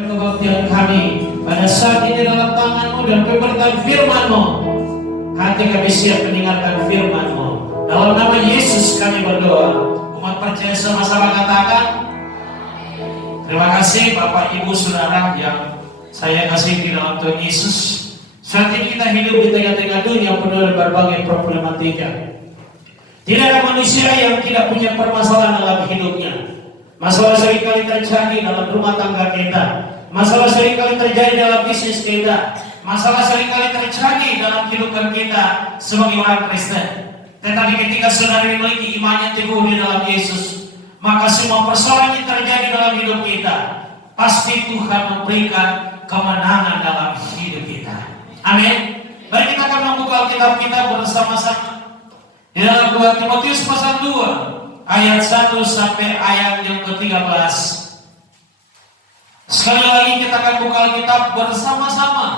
kebaktian kami pada saat ini dalam tangan-Mu dan pemberitaan firman-Mu. Hati kami siap mendengarkan firman-Mu. Dalam nama Yesus kami berdoa. Umat percaya sama-sama katakan. Terima kasih Bapak Ibu Saudara yang saya kasih di dalam Tuhan Yesus. Saat ini kita hidup di tengah-tengah dunia penuh dengan berbagai problematika. Tidak ada manusia yang tidak punya permasalahan dalam hidupnya. Masalah seringkali terjadi dalam rumah tangga kita. Masalah seringkali terjadi dalam bisnis kita. Masalah seringkali terjadi dalam kehidupan kita sebagai orang Kristen. Tetapi ketika saudara memiliki iman yang teguh di dalam Yesus, maka semua persoalan yang terjadi dalam hidup kita pasti Tuhan memberikan kemenangan dalam hidup kita. Amin. Mari kita akan membuka Alkitab kita bersama-sama di dalam 2 Timotius pasal 2 ayat 1 sampai ayat yang ke-13. Sekali lagi kita akan buka Alkitab bersama-sama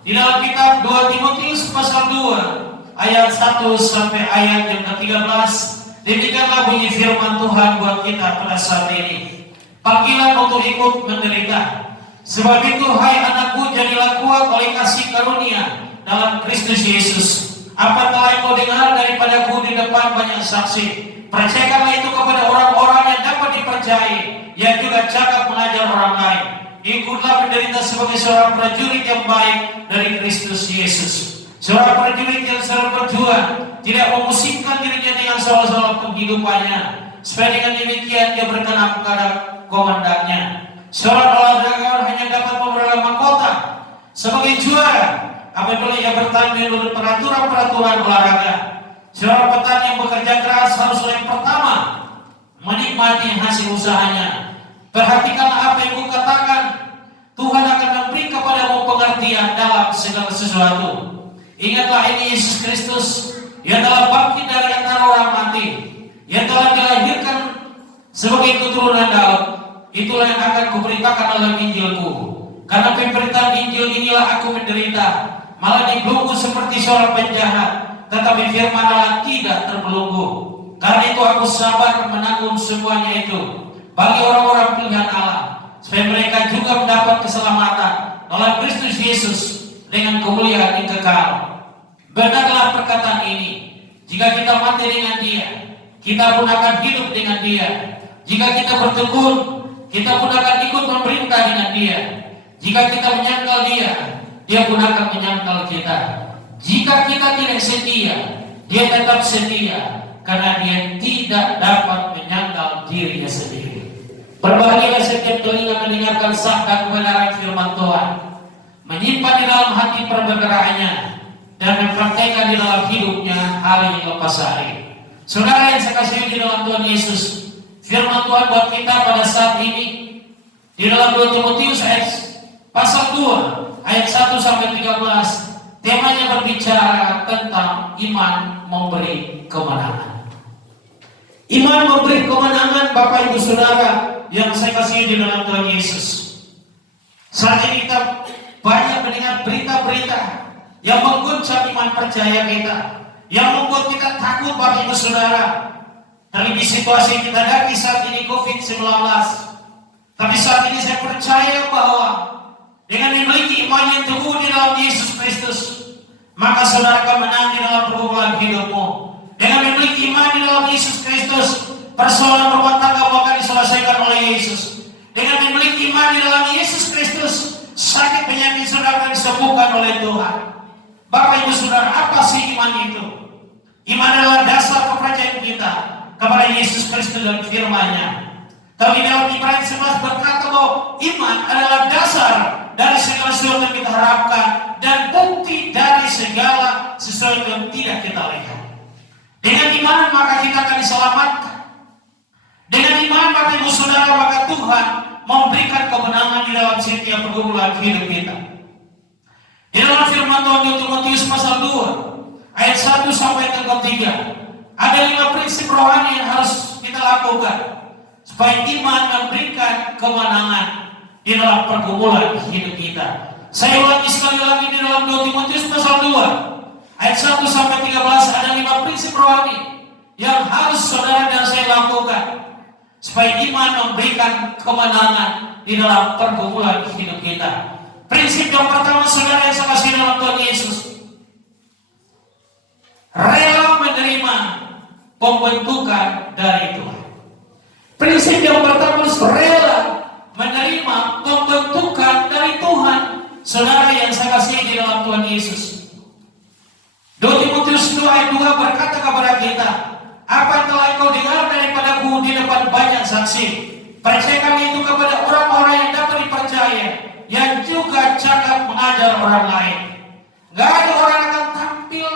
di dalam kitab 2 Timotius pasal 2 ayat 1 sampai ayat yang ke-13. Demikianlah bunyi firman Tuhan buat kita pada saat ini. Panggilan untuk ikut menderita. Sebab itu hai anakku, jadilah kuat oleh kasih karunia dalam Kristus Yesus. Apa telah kau dengar daripadaku di depan banyak saksi. Percayakanlah itu kepada orang-orang yang dapat dipercayai, yang juga cakap mengajar orang lain. Ikutlah menderita sebagai seorang prajurit yang baik dari Kristus Yesus. Seorang prajurit yang selalu berjuang, tidak memusingkan dirinya dengan soal-soal kehidupannya, supaya dengan demikian dia berkenan kepada komandannya. Seorang olahragawan hanya dapat memperoleh mahkota sebagai juara apabila ia bertanding menurut peraturan-peraturan olahraga. Seorang petani yang bekerja keras harus yang pertama menikmati hasil usahanya. Perhatikanlah apa yang ku katakan. Tuhan akan memberi kepadamu pengertian dalam segala sesuatu. Ingatlah ini Yesus Kristus yang telah bangkit dari antara orang mati, yang telah dilahirkan sebagai keturunan Daud. Itulah yang akan kuberitakan dalam Injilku. Karena pemberitaan Injil inilah aku menderita, malah dibelenggu seperti seorang penjahat. Tetapi firman Allah tidak terbelenggu. Karena itu aku sabar menanggung semuanya itu bagi orang-orang pilihan Allah, supaya mereka juga mendapat keselamatan dalam Kristus Yesus dengan kemuliaan yang kekal. Benarlah perkataan ini. Jika kita mati dengan Dia, kita pun akan hidup dengan Dia. Jika kita bertekun, kita pun akan ikut memerintah dengan Dia. Jika kita menyangkal Dia, Dia pun akan menyangkal kita. Jika kita tidak setia, Dia tetap setia, karena Dia tidak dapat menyangkal dirinya sendiri. Berbahagialah setiap telinga mendengarkan sabda kebenaran firman Tuhan, menyimpan di dalam hati perbendaannya, dan mempraktekkan di dalam hidupnya hari lepas hari. Saudara yang saya kasihi di dalam Tuhan Yesus, firman Tuhan buat kita pada saat ini di dalam 2 Timotius pasal 2 ayat 1 sampai 13. Temanya berbicara tentang iman memberi kemenangan. Iman memberi kemenangan, Bapak Ibu Saudara yang saya kasihi di dalam Tuhan Yesus. Saat ini kita banyak mendengar berita-berita yang mengguncang iman percaya kita, yang membuat kita takut, Bapak Ibu Saudara. Tapi di situasi kita hadapi saat ini COVID-19, tapi saat ini saya percaya bahwa dengan memiliki iman yang teguh di dalam Yesus Kristus, maka saudara akan menang di dalam pergumulan hidupmu. Dengan memiliki iman di dalam Yesus Kristus, persoalan rumah tangga akan diselesaikan oleh Yesus. Dengan memiliki iman di dalam Yesus Kristus, sakit penyakit saudara akan disembuhkan oleh Tuhan. Bapak Ibu Saudara, apa sih iman itu? Iman adalah dasar kepercayaan kita kepada Yesus Kristus dan firman-Nya. Tapi dalam Ibrani 11 berkata bahwa iman adalah dasar dari segala sesuatu yang kita harapkan dan bukti dari segala sesuatu yang tidak kita lihat. Dengan iman maka kita akan diselamatkan. Dengan iman Bapak Ibu Saudara maka Tuhan memberikan kemenangan di dalam setiap pergumulan hidup kita. Di dalam firman Tuhan di Timotius pasal 2 ayat 1 sampai 3 ada 5 prinsip rohani yang harus kita lakukan supaya iman memberikan kemenangan di dalam pergumulan hidup kita. Saya ulangi sekali lagi di dalam 2 Timotius pasal 2 ayat 1 sampai 13 ada 5 prinsip rohani yang harus saudara dan saya lakukan supaya iman memberikan kemenangan di dalam pergumulan hidup kita. Prinsip yang pertama, saudara yang saya kasih dalam Tuhan Yesus, rela menerima pembentukan dari Tuhan. Prinsip yang pertama, rela menerima pembentukan dari Tuhan. Saudara yang saya kasih di dalam Tuhan Yesus, 2 Timotius 2 ayat 2 berkata kepada kita, apa yang telah engkau dengar daripadaku di depan banyak saksi, percayakan itu kepada orang-orang yang dapat dipercaya, yang juga cakap mengajar orang lain. Gak ada orang yang akan tampil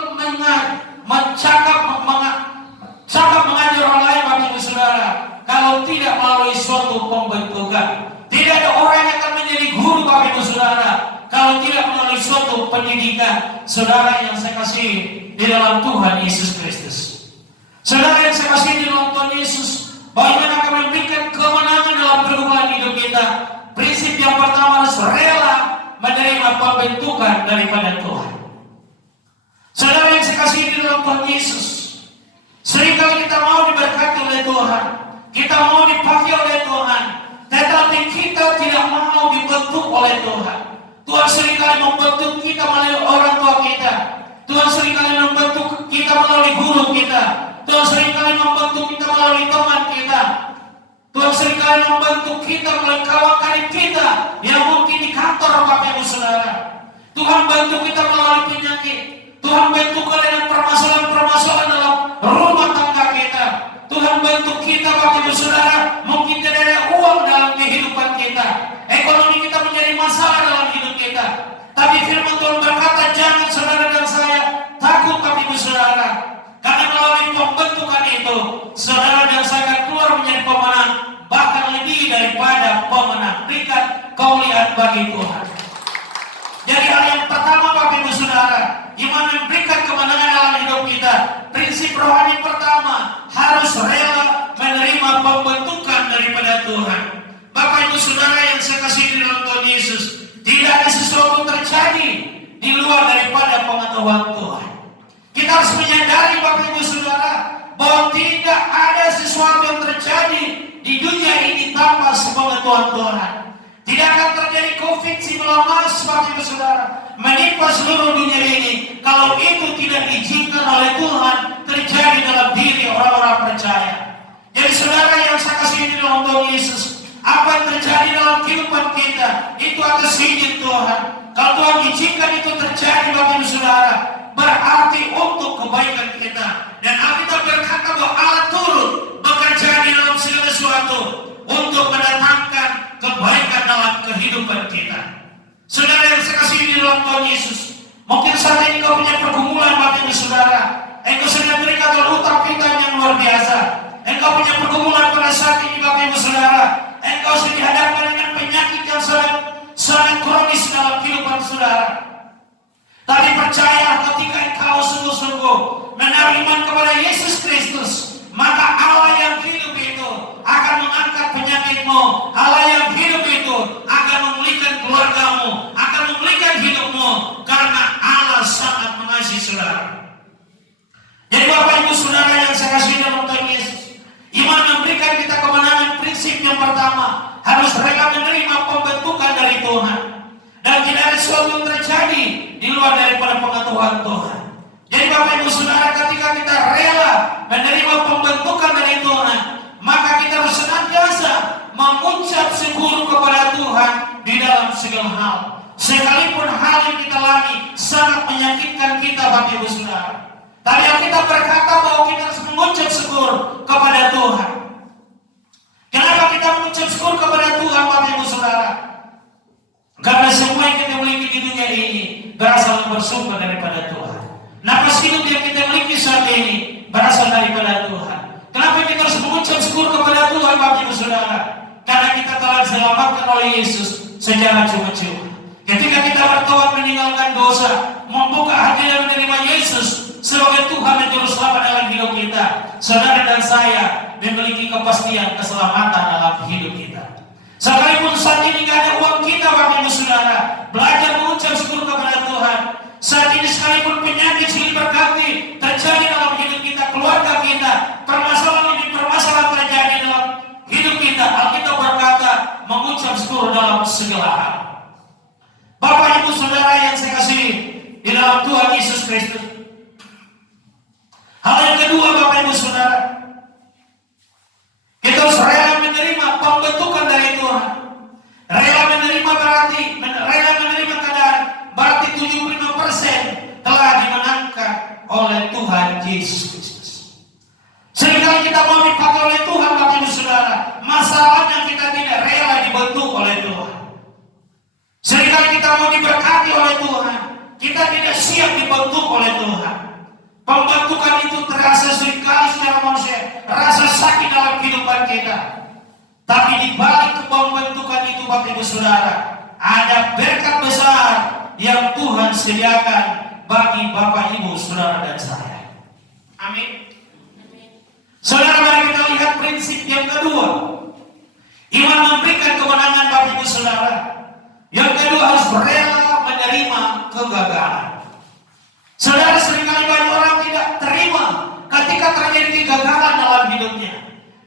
cakap mengajar orang lain, Bapak Ibu Saudara, kalau tidak melalui suatu pembentukan. Tidak ada orang yang akan menjadi guru, Bapak Ibu Saudara, kalau tidak melalui suatu pendidikan. Saudara yang saya kasih di dalam Tuhan Yesus Kristus, saudara yang saya kasih di dalam Tuhan Yesus, bagaimana akan memberikan kemenangan dalam pergumulan hidup kita. Prinsip yang pertama harus rela menerima pembentukan daripada Tuhan. Saudara yang saya kasih di dalam Tuhan Yesus, seringkali kita mau diberkati oleh Tuhan, kita mau dipakai oleh Tuhan, tetapi kita tidak mau dibentuk oleh Tuhan. Tuhan seringkali membentuk kita melalui orang tua kita, Tuhan seringkali membentuk kita melalui guru kita, Tuhan seringkali membentuk kita melalui teman kita, Tuhan seringkali membentuk kita melalui kawan karib kita yang mungkin di kantor, Bapak Ibu Saudara. Tuhan bantu kita melalui penyakit, Tuhan bantu kita dengan permasalahan-permasalahan dalam rumah tangga kita, Tuhan bantu kita, Bapak Ibu Saudara, mungkin tidak ada uang dalam kehidupan kita, ekonomi kita menjadi masalah dalam hidup kita. Tapi firman Tuhan berkata, jangan saudara dan saya takut, Bapak Ibu Saudara, karena melalui pembentukan itu, saudara dan saya akan keluar menjadi pemenang, bahkan lebih daripada pemenang. Berikan kemuliaan bagi Tuhan. Jadi hal yang pertama, Bapak Ibu Saudara, iman memberikan kemenangan dalam hidup kita. Prinsip rohani pertama, harus rela menerima pembentukan daripada Tuhan. Bapak Ibu Saudara yang saya kasih di dalam Tuhan Yesus, tidak ada sesuatu terjadi di luar daripada pengetahuan Tuhan. Kita harus menyadari, Bapak Ibu Saudara, bahwa tidak ada sesuatu yang terjadi di dunia ini tanpa sepengetahuan Tuhan. Tidak akan terjadi COVID-19, Bapak Ibu Saudara, menimpa seluruh dunia ini kalau itu tidak diizinkan oleh Tuhan terjadi dalam diri orang-orang percaya. Jadi saudara yang saya kasih di dalam Tuhan Yesus, apa yang terjadi dalam kehidupan kita itu atas izin Tuhan. Kalau Tuhan izinkan itu terjadi, Bapak Ibu Saudara, berarti untuk kebaikan kita. Dan Alkitab berkata bahwa Allah turut bekerja di dalam segala sesuatu untuk mendatangkan kebaikan dalam kehidupan kita. Saudara yang saya kasih di dalam Tuhan Yesus, mungkin saat ini kau punya pergumulan, Bapak Ibu Saudara, engkau sedang terikat oleh utang piutang yang luar biasa. Engkau punya pergumulan pada saat ini, Bapak Ibu Saudara, engkau sedang dihadapkan dengan penyakit yang sangat kronis dalam kehidupan saudara. Tapi percaya, ketika engkau sungguh-sungguh menaruh iman kepada Yesus Kristus, maka Allah yang hidup itu akan mengangkat penyakitmu. Allah yang hidup itu akan memulihkan keluargamu, akan memulihkan hidupmu, karena Allah sangat mengasihi saudara. Jadi Bapak Ibu Saudara yang saya kasih dalam Tuhan Yesus, iman memberikan kita kemenangan. Prinsip yang pertama, harus rela menerima pembentukan dari Tuhan. Dan tidak ada sesuatu yang terjadi di luar daripada pengetahuan Tuhan. Jadi Bapak Ibu Saudara, ketika kita rela menerima pembentukan dari Tuhan, maka kita harus senantiasa mengucap syukur kepada Tuhan di dalam segala hal. Sekalipun hal yang kita lalui sangat menyakitkan kita, Bapak Ibu Saudara, tapi kita berkata bahwa kita harus mengucap syukur kepada Tuhan. Kenapa kita mengucap syukur kepada Tuhan, Bapak Ibu Saudara? Karena semua yang kita miliki di dunia ini berasal bersumber daripada Tuhan. Nafas hidup yang kita miliki saat ini berasal daripada Tuhan. Kenapa kita harus mengucap syukur kepada Tuhan, Bapak Ibu Saudara? Karena kita telah diselamatkan oleh Yesus secara cuma-cuma. Ketika kita bertobat meninggalkan dosa, membuka hati dan menerima Yesus sebagai Tuhan dan Juru Selamat dalam hidup kita, saudara dan saya memiliki kepastian keselamatan dalam hidup kita. Sekalipun saat ini tidak ada uang kita, Bapak Ibu Saudara, belajar mengucap syukur kepada Tuhan. Saat ini sekalipun penyakit silih berganti terjadi dalam hidup kita, keluarga kita, permasalahan terjadi dalam hidup segala hal. Bapak Ibu Saudara yang saya kasih di dalam Tuhan Yesus Kristus. Hal yang kedua Bapak Ibu Saudara, kita harus rela menerima pembentukan dari Tuhan. Rela menerima berarti rela menerima keadaan berarti 75% telah dimenangkan oleh Tuhan Yesus Kristus. Seringkali kita mau dipakai oleh Tuhan Bapak Ibu Saudara, masalahnya kita tidak rela dibentuk oleh Tuhan. Seringkali kita mau diberkati oleh Tuhan, kita tidak siap dibentuk oleh Tuhan. Pembentukan itu terasa seringkali secara manusia, rasa sakit dalam kehidupan kita. Tapi di balik pembentukan itu Bapak Ibu Saudara, ada berkat besar yang Tuhan sediakan bagi Bapak Ibu Saudara dan saya. Amin. Saudara, mari kita lihat prinsip yang kedua. Iman memberikan kemenangan Bapak Ibu Saudara. Yang kedua harus rela menerima kegagalan. Saudara, seringkali banyak orang tidak terima ketika terjadi kegagalan dalam hidupnya.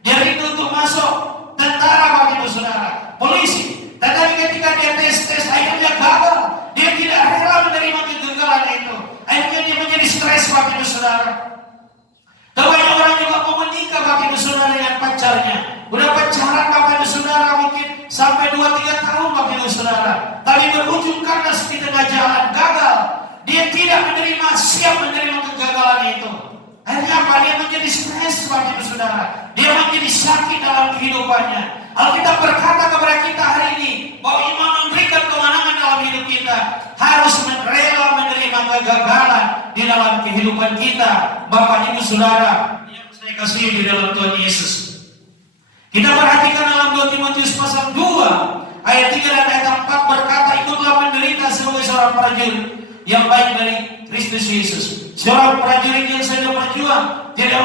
Dia rindu untuk masuk tentara Bapak Ibu Saudara, polisi. Tetapi ketika dia tes akhirnya gagal, dia tidak rela menerima kegagalan itu. Akhirnya dia menjadi stres Bapak Ibu Saudara. Banyak orang juga mau menikah Bapak Ibu Saudara dengan pacarnya. Udah pacaran Bapak Ibu Saudara mungkin sampai 2-3 tahun Bapak Ibu Saudara. Tapi berujung karena di tengah jalan gagal. Dia tidak menerima, siap menerima kegagalan itu. Akhirnya apa? Dia menjadi stres Bapak Ibu Saudara. Dia menjadi sakit dalam kehidupannya. Alkitab berkata kepada kita hari ini bahwa iman memberikan kemenangan dalam hidup kita. Harus rela menerima kegagalan di dalam kehidupan kita Bapak Ibu Saudara yang saya kasih di dalam Tuhan Yesus. Kita perhatikan dalam 2 Timotius pasal 2 ayat 3 dan ayat 4 berkata, ikutlah menderita sebagai seorang prajurit yang baik dari Kristus Yesus. Seorang prajurit yang sedang berjuang tidak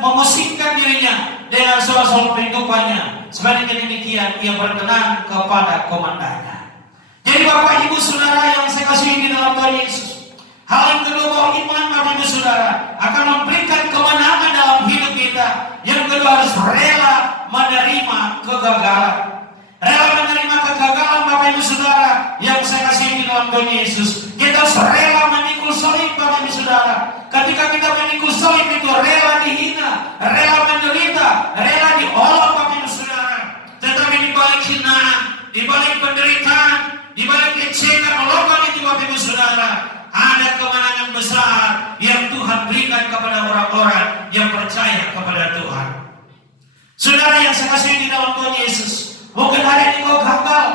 memusingkan dirinya dengan soal-soal kehidupannya. Sebaliknya demikian ia berkenan kepada komandannya. Jadi Bapak Ibu Saudara yang saya kasih di dalam Tuhan Yesus, hal yang kedua bahwa iman Bapak Ibu Saudara akan memberikan kemenangan dalam hidup kita. Yang kedua harus rela menerima kegagalan. Rela menerima kegagalan Bapak Ibu Saudara yang saya kasih di dalam Tuhan Yesus. Kita harus rela memikul salib Bapak Ibu Saudara. Ketika kita memikul salib itu rela dihina, rela menderita, rela diolah Bapak Ibu Saudara. Tetapi di balik hinaan, di balik penderitaan, di balik ejekan melakukan itu Bapak Ibu Saudara, ada kemenangan besar yang Tuhan berikan kepada orang-orang yang percaya kepada Tuhan. Saudara yang saya kasih di dalam Tuhan Yesus, mungkin hari ini kau gagal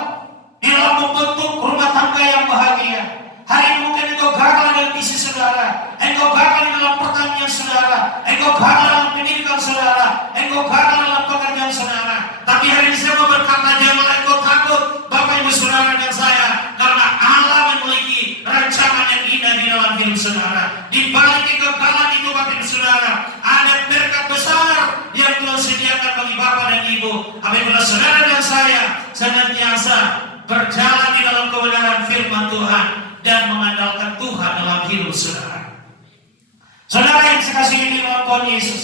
di dalam membentuk rumah tangga yang bahagia. Hari ini mungkin engkau gagal dalam bisnis saudara, engkau gagal dalam pertanian saudara, engkau gagal dalam pendidikan saudara, engkau gagal dalam pekerjaan saudara. Tapi hari ini saya mau berkata, janganlah engkau takut Bapak Ibu Saudara dan saya, karena Allah memiliki rancangan yang indah di dalam hidup saudara. Di balik kegagalan itu Bapak Ibu Saudara, ada berkat besar yang Tuhan sediakan bagi Bapak dan Ibu. Apabila saudara dan saya senantiasa berjalan di dalam kebenaran firman Tuhan dan mengandalkan Tuhan dalam hidup saudara. Saudara yang saya kasih di dalam Tuhan Yesus.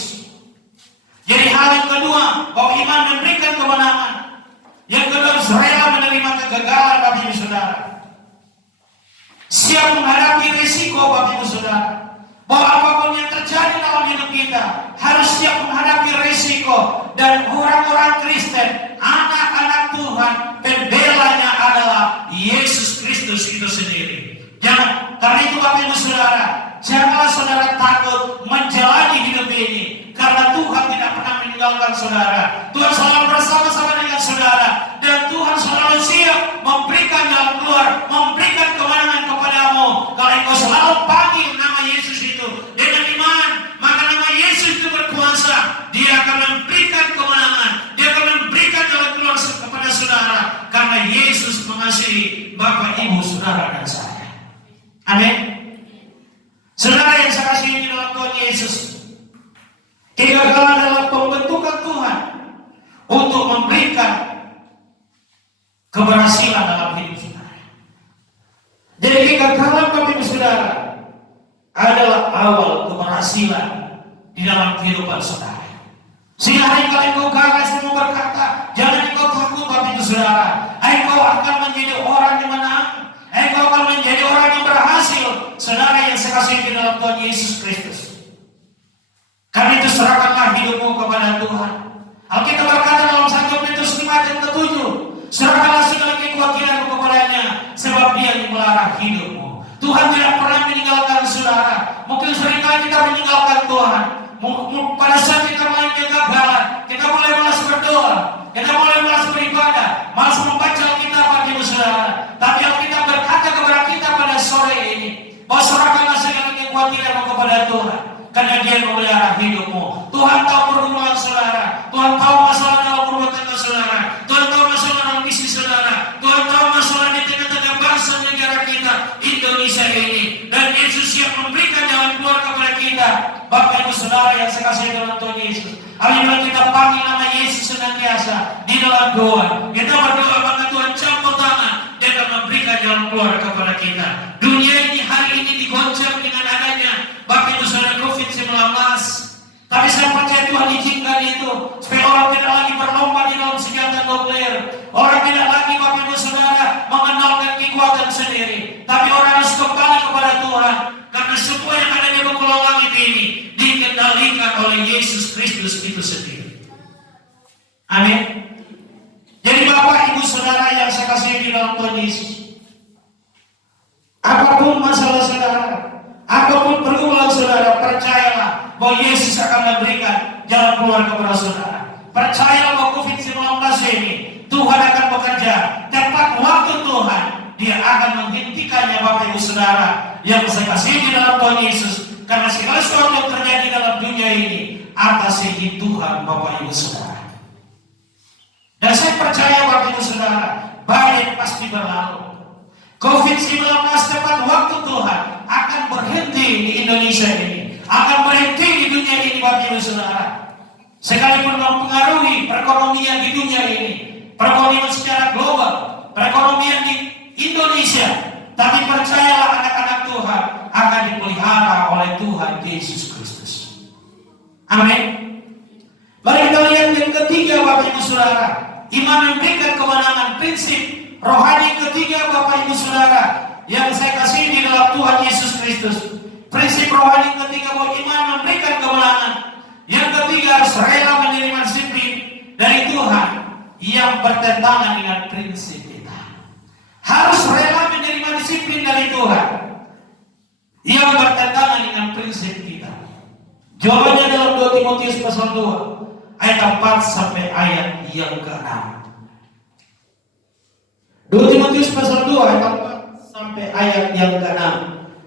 Jadi hal yang kedua, bahwa iman memberikan kemenangan. Yang kedua, harus rela menerima kegagalan Bapak Ibu Saudara. Siap menghadapi risiko Bapak Ibu Saudara. Bahwa apapun yang terjadi dalam hidup kita, harus siap menghadapi risiko. Dan orang-orang Kristen, anak-anak Tuhan, pembelanya adalah Yesus Kristus itu sendiri. Jangan, karena itu Bapak Ibu Saudara, janganlah saudara takut menjalani hidup ini. Karena Tuhan tidak pernah meninggalkan saudara. Tuhan selalu bersama-sama dengan saudara. Dan Tuhan selalu siap memberikan jalan keluar, memberikan kemenangan kepadamu. Kalau engkau selalu panggil nama Yesus itu dengan iman, maka nama Yesus itu berkuasa. Dia akan memberikan kemenangan. Dia akan memberikan jalan keluar kepada saudara. Karena Yesus mengasihi Bapak, Ibu, saudara dan saya. Amin. Saudara yang saya kasih di dalam Tuhan Yesus, kegagalan adalah pembentukan Tuhan untuk memberikan keberhasilan dalam hidup saudara. Jadi kegagalan Bapak Ibu Saudara adalah awal keberhasilan di dalam kehidupan saudara. Sehingga hari kali engkau gagal, saya mau berkata, jangan engkau takut Bapak Ibu Saudara. engkau akan menjadi orang yang menang, engkau akan menjadi orang yang berhasil. Saudara yang saya kasih di dalam Tuhan Yesus Kristus, karena itu serahkanlah hidupmu kepada Tuhan. Alkitab berkata dalam 1 Petrus 5 ayat 7, serahkanlah segala kekhawatiranmu kepadanya, sebab Dia yang melarang hidupmu. Tuhan tidak pernah meninggalkan saudara. Mungkin seringkali kita meninggalkan Tuhan. Pada saat kita mulai kegagalan, kita mulai malas berdoa, kita mulai malas beribadah, malas membaca Alkitab bagi saudara. Tapi Alkitab berkata kepada kita pada sore ini, bahwa serahkanlah segala kekhawatiranmu kepada Tuhan, karena Dia memelihara hidupmu. Tuhan tahu pergumulan saudara, Tuhan tahu masalah dalam rumah tangga saudara, Tuhan tahu masalah dalam bisnis saudara, Tuhan tahu masalah di tengah-tengah bangsa negara kita Indonesia ini, dan Yesus siap memberikan jalan keluar kepada kita. Bapak Ibu Saudara yang saya kasih dalam Tuhan Yesus, apabila kita panggil nama Yesus senantiasa di dalam doa, kita berdoa maka Tuhan campur tangan, Dia akan memberikan jalan keluar kepada kita. Dunia ini hari ini digoncang dengan adanya Bapak Ibu Saudara COVID-19. Tapi saya percaya Tuhan izinkan itu supaya orang tidak lagi berlomba di dalam senjata nuklir. Orang tidak lagi Bapak Ibu Saudara mengenalkan kekuatan sendiri, tapi orang harus kembali kepada Tuhan, karena semua yang ada di muka langit ini dikendalikan oleh Yesus Kristus itu sendiri. Amin. Jadi Bapak Ibu Saudara yang saya kasih di dalam Tuhan Yesus, apapun masalah saudara, apapun pergumulan saudara, percayalah bahwa Yesus akan memberikan jalan keluar kepada saudara. Percayalah bahwa COVID-19 ini Tuhan akan bekerja tepat waktu Tuhan. Dia akan menghentikannya Bapak Ibu Saudara yang saya kasih di dalam Tuhan Yesus. Karena segala sesuatu yang terjadi dalam dunia ini atas izin Tuhan Bapak Ibu Saudara. Dan saya percaya Bapak Ibu Saudara, badai pasti berlalu. COVID-19 tepat waktu Tuhan akan berhenti di Indonesia ini, akan berhenti di dunia ini Bapak Ibu Saudara. Sekalipun mempengaruhi perekonomian di dunia ini, perekonomian secara global, perekonomian di Indonesia, tapi percayalah anak-anak Tuhan akan dipelihara oleh Tuhan Yesus Kristus. Amin. Mari kita lihat yang ketiga Bapak Ibu Saudara, iman memberikan kemenangan. Prinsip rohani ketiga Bapak Ibu Saudara yang saya kasih di dalam Tuhan Yesus Kristus. Prinsip rohani ketiga bahwa iman memberikan kemenangan. Yang ketiga harus rela menerima disiplin dari Tuhan yang bertentangan dengan prinsip kita. Harus rela menerima disiplin dari Tuhan yang bertentangan dengan prinsip kita. Jawabannya dalam 2 Timotius pasal 2 ayat 4 sampai ayat yang ke-6. 2 Timotius pasal 2 ayat 4 sampai ayat yang ke-6.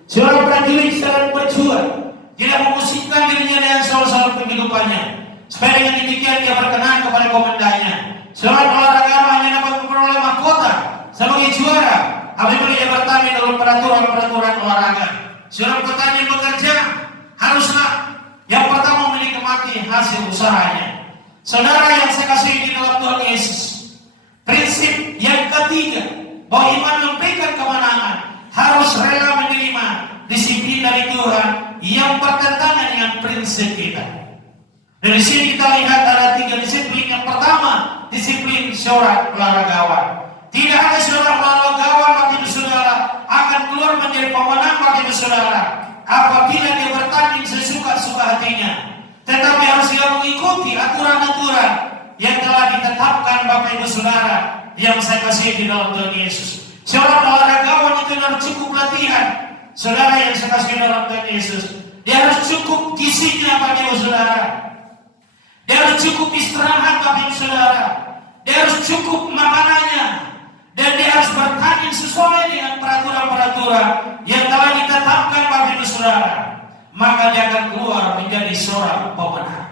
Seorang prajurit sedang berjuang, tidak memusingkan dirinya dengan soal-soal kehidupannya, supaya dengan demikian dia berkenan kepada komandannya. Seorang olahragawan hanya dapat memperoleh mahkota sebagai juara apabila dia bertanding dalam peraturan-peraturan olahraga. Seorang petani bekerja haruslah yang pertama menikmati hasil usahanya. Saudara yang saya kasih di dalam Tuhan Yesus, prinsip yang ketiga bahwa iman memberikan kemenangan, harus rela menerima disiplin dari Tuhan yang bertentangan dengan prinsip kita. Dan di sini kita lihat ada 3 disiplin. Yang pertama, disiplin seorang olahragawan. Tidak ada seorang olahragawan Bapak Ibu Saudara akan keluar menjadi pemenang Bapak Ibu Saudara apabila dia bertanding sesuka-suka hatinya. Tetapi harus dia mengikuti aturan-aturan yang telah ditetapkan Bapak Ibu Saudara yang saya kasih di dalam Tuhan Yesus. Seorang olahragawan itu harus cukup latihan. Saudara yang saya kasih di dalam Tuhan Yesus, dia harus cukup gizinya Bapak Ibu Saudara. Dia harus cukup istirahat Bapak Ibu Saudara. Dia harus cukup makanannya. Dan dia harus bertanding sesuai dengan peraturan-peraturan yang telah ditetapkan Bapak Ibu Saudara. Maka dia akan keluar menjadi seorang pemenang.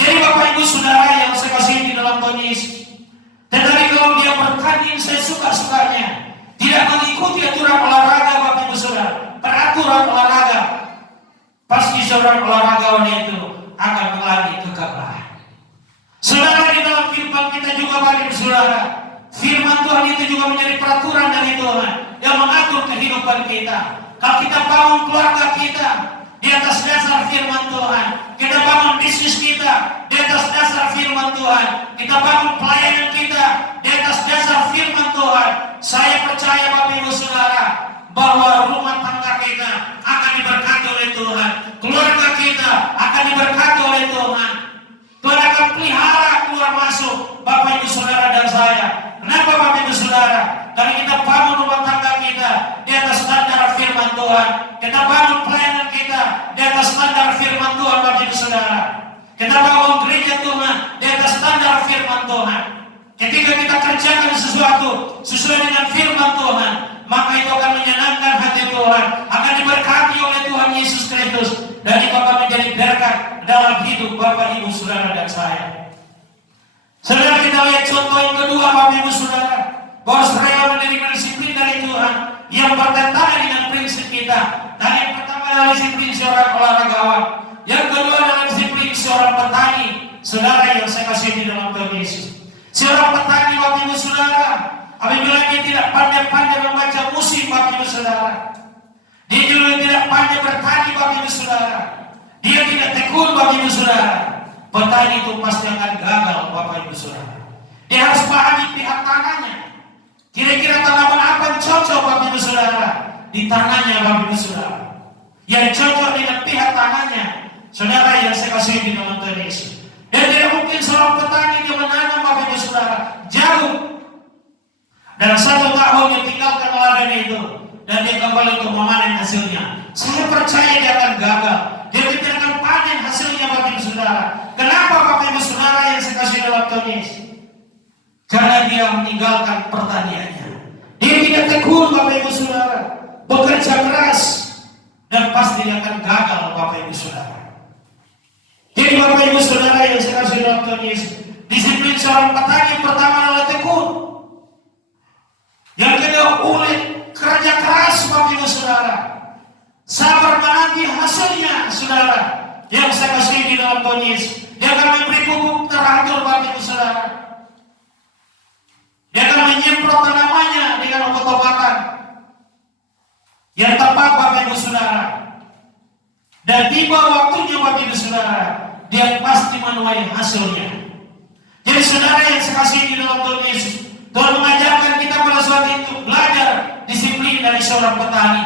Jadi Bapak Ibu Saudara yang saya kasih di dalam Tuhan Yesus, tetapi kalau dia bertanding sesuka-sukanya, tidak mengikuti aturan olahraga Bapak Ibu Saudara, peraturan olahraga, pasti seorang olahragawan itu akan mengalami kegagalan. Saudara, di dalam firman kita juga Bapak Ibu Saudara, firman Tuhan itu juga menjadi peraturan dari Tuhan yang mengatur kehidupan kita. Kalau kita bangun keluarga kita, di atas dasar firman Tuhan. Kita bangun bisnis kita di atas dasar firman Tuhan. Kita bangun pelayanan kita di atas dasar firman Tuhan. Saya percaya Bapak Ibu Saudara bahwa rumah tangga kita akan diberkati oleh Tuhan. Keluarga kita akan diberkati oleh Tuhan. Tuhan akan pelihara keluar masuk Bapak Ibu Saudara dan saya. Kenapa Bapak Ibu Saudara? Karena kita bangun rumah tangga kita di atas standar firman Tuhan. Kita bangun pelayanan kita di atas standar firman Tuhan Bapak Ibu Saudara. Kita bangun gereja Tuhan di atas standar firman Tuhan. Ketika kita kerjakan sesuatu sesuai dengan firman Tuhan, maka itu akan menyenangkan hati Tuhan, akan diberkati oleh Tuhan Yesus Kristus, dan itu akan menjadi berkat dalam hidup Bapak Ibu Saudara dan saya. Saudara, kita lihat contoh yang kedua Bapak Ibu Saudara, bahwa rela menerima disiplin dari Tuhan yang bertentangan dengan prinsip kita. Dan yang pertama adalah disiplin seorang olahragawan, yang kedua adalah disiplin seorang petani. Saudara yang saya kasih di dalam Tuhan Yesus, seorang petani Bapak Ibu Saudara, apabila dia tidak pandai-pandai membaca musim Bapak Ibu Saudara, dia juga tidak pandai bertani Bapak Ibu Saudara, dia tidak tekun Bapak Ibu Saudara, petani itu pasti akan gagal Bapak Ibu Saudara. Dia harus pahami pihak tanahnya. Kira-kira tanaman apa yang cocok Bapak Ibu Saudara di tanahnya Bapak Ibu Saudara, yang cocok dengan pihak tanahnya. Saudara yang saya kasih di dalam Tuhan Yesus, dan tidak mungkin seorang petani dia menanam Bapak Ibu Saudara jauh dan 1 tahun dia tinggalkan ladang itu dan dia kembali untuk memanen hasilnya. Saya percaya dia akan gagal. Dia tidak akan panen hasilnya Bapak Ibu Saudara. Kenapa Bapak Ibu Saudara yang saya kasih dalam Tuhan Yesus? Karena dia meninggalkan pertaniannya. Dia tidak tekun Bapak Ibu Saudara, bekerja keras, dan pasti dia akan gagal Bapak Ibu Saudara. Jadi Bapak Ibu Saudara yang saya kasih dalam Tuhan Yesus, disiplin seorang petani yang pertama adalah tekun. Yang kedua ulet, kerja keras Bapak Ibu Saudara, sabar menanti hasilnya Saudara. Yang saya kasih di dalam Tuhan Yesus, dia akan memberi pupuk teratur Bapak Ibu Saudara. Dia akan menyemprot tanamannya dengan obat-obatan yang tepat Bapak Ibu Saudara. Dan tiba waktunya Bapak Ibu Saudara, dia pasti menuai hasilnya. Jadi saudara yang saya kasih di dalam Tuhan Yesus, Tuhan mengajarkan kita pada saat itu belajar disiplin dari seorang petani.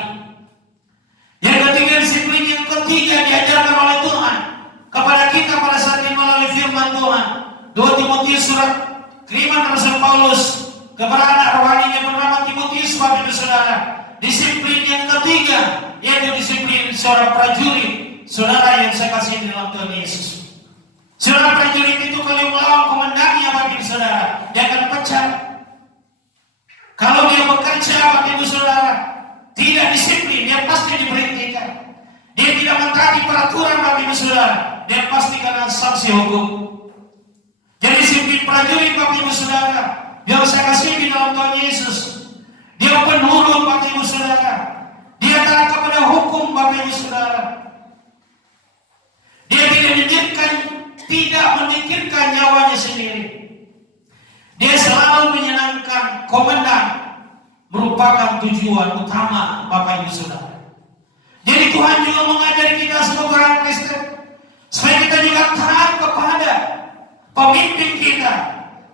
Yang ketiga, disiplin yang ketiga diajarkan oleh Tuhan kepada kita pada saat ini melalui firman Tuhan. 2 Timotius surat kiriman Rasul Paulus kepada anak rohaninya bernama Timotius Bapak Ibu Saudara. Disiplin yang ketiga yaitu disiplin seorang prajurit. Saudara yang saya kasih di dalam Tuhan Yesus, seorang prajurit itu kalau melawan komandannya Bapak Ibu Saudara, dia akan pecat. Kalau dia bekerja Bapak Ibu Saudara tidak disiplin, dia pasti diberhentikan. Dia tidak mentaati peraturan Bapak Ibu Saudara, dia pasti kena sanksi hukum. Jadi disiplin prajurit Bapak Ibu Saudara yang saya kasih di dalam Tuhan Yesus, dia penurut Bapak Ibu Saudara, dia taat kepada hukum Bapak Ibu Saudara. Dia tidak memikirkan nyawanya sendiri. Dia selalu menyenangkan komandan, merupakan tujuan utama Bapak Ibu Saudara. Jadi Tuhan juga mengajari kita sebagai orang Kristen supaya kita juga taat kepada pemimpin kita,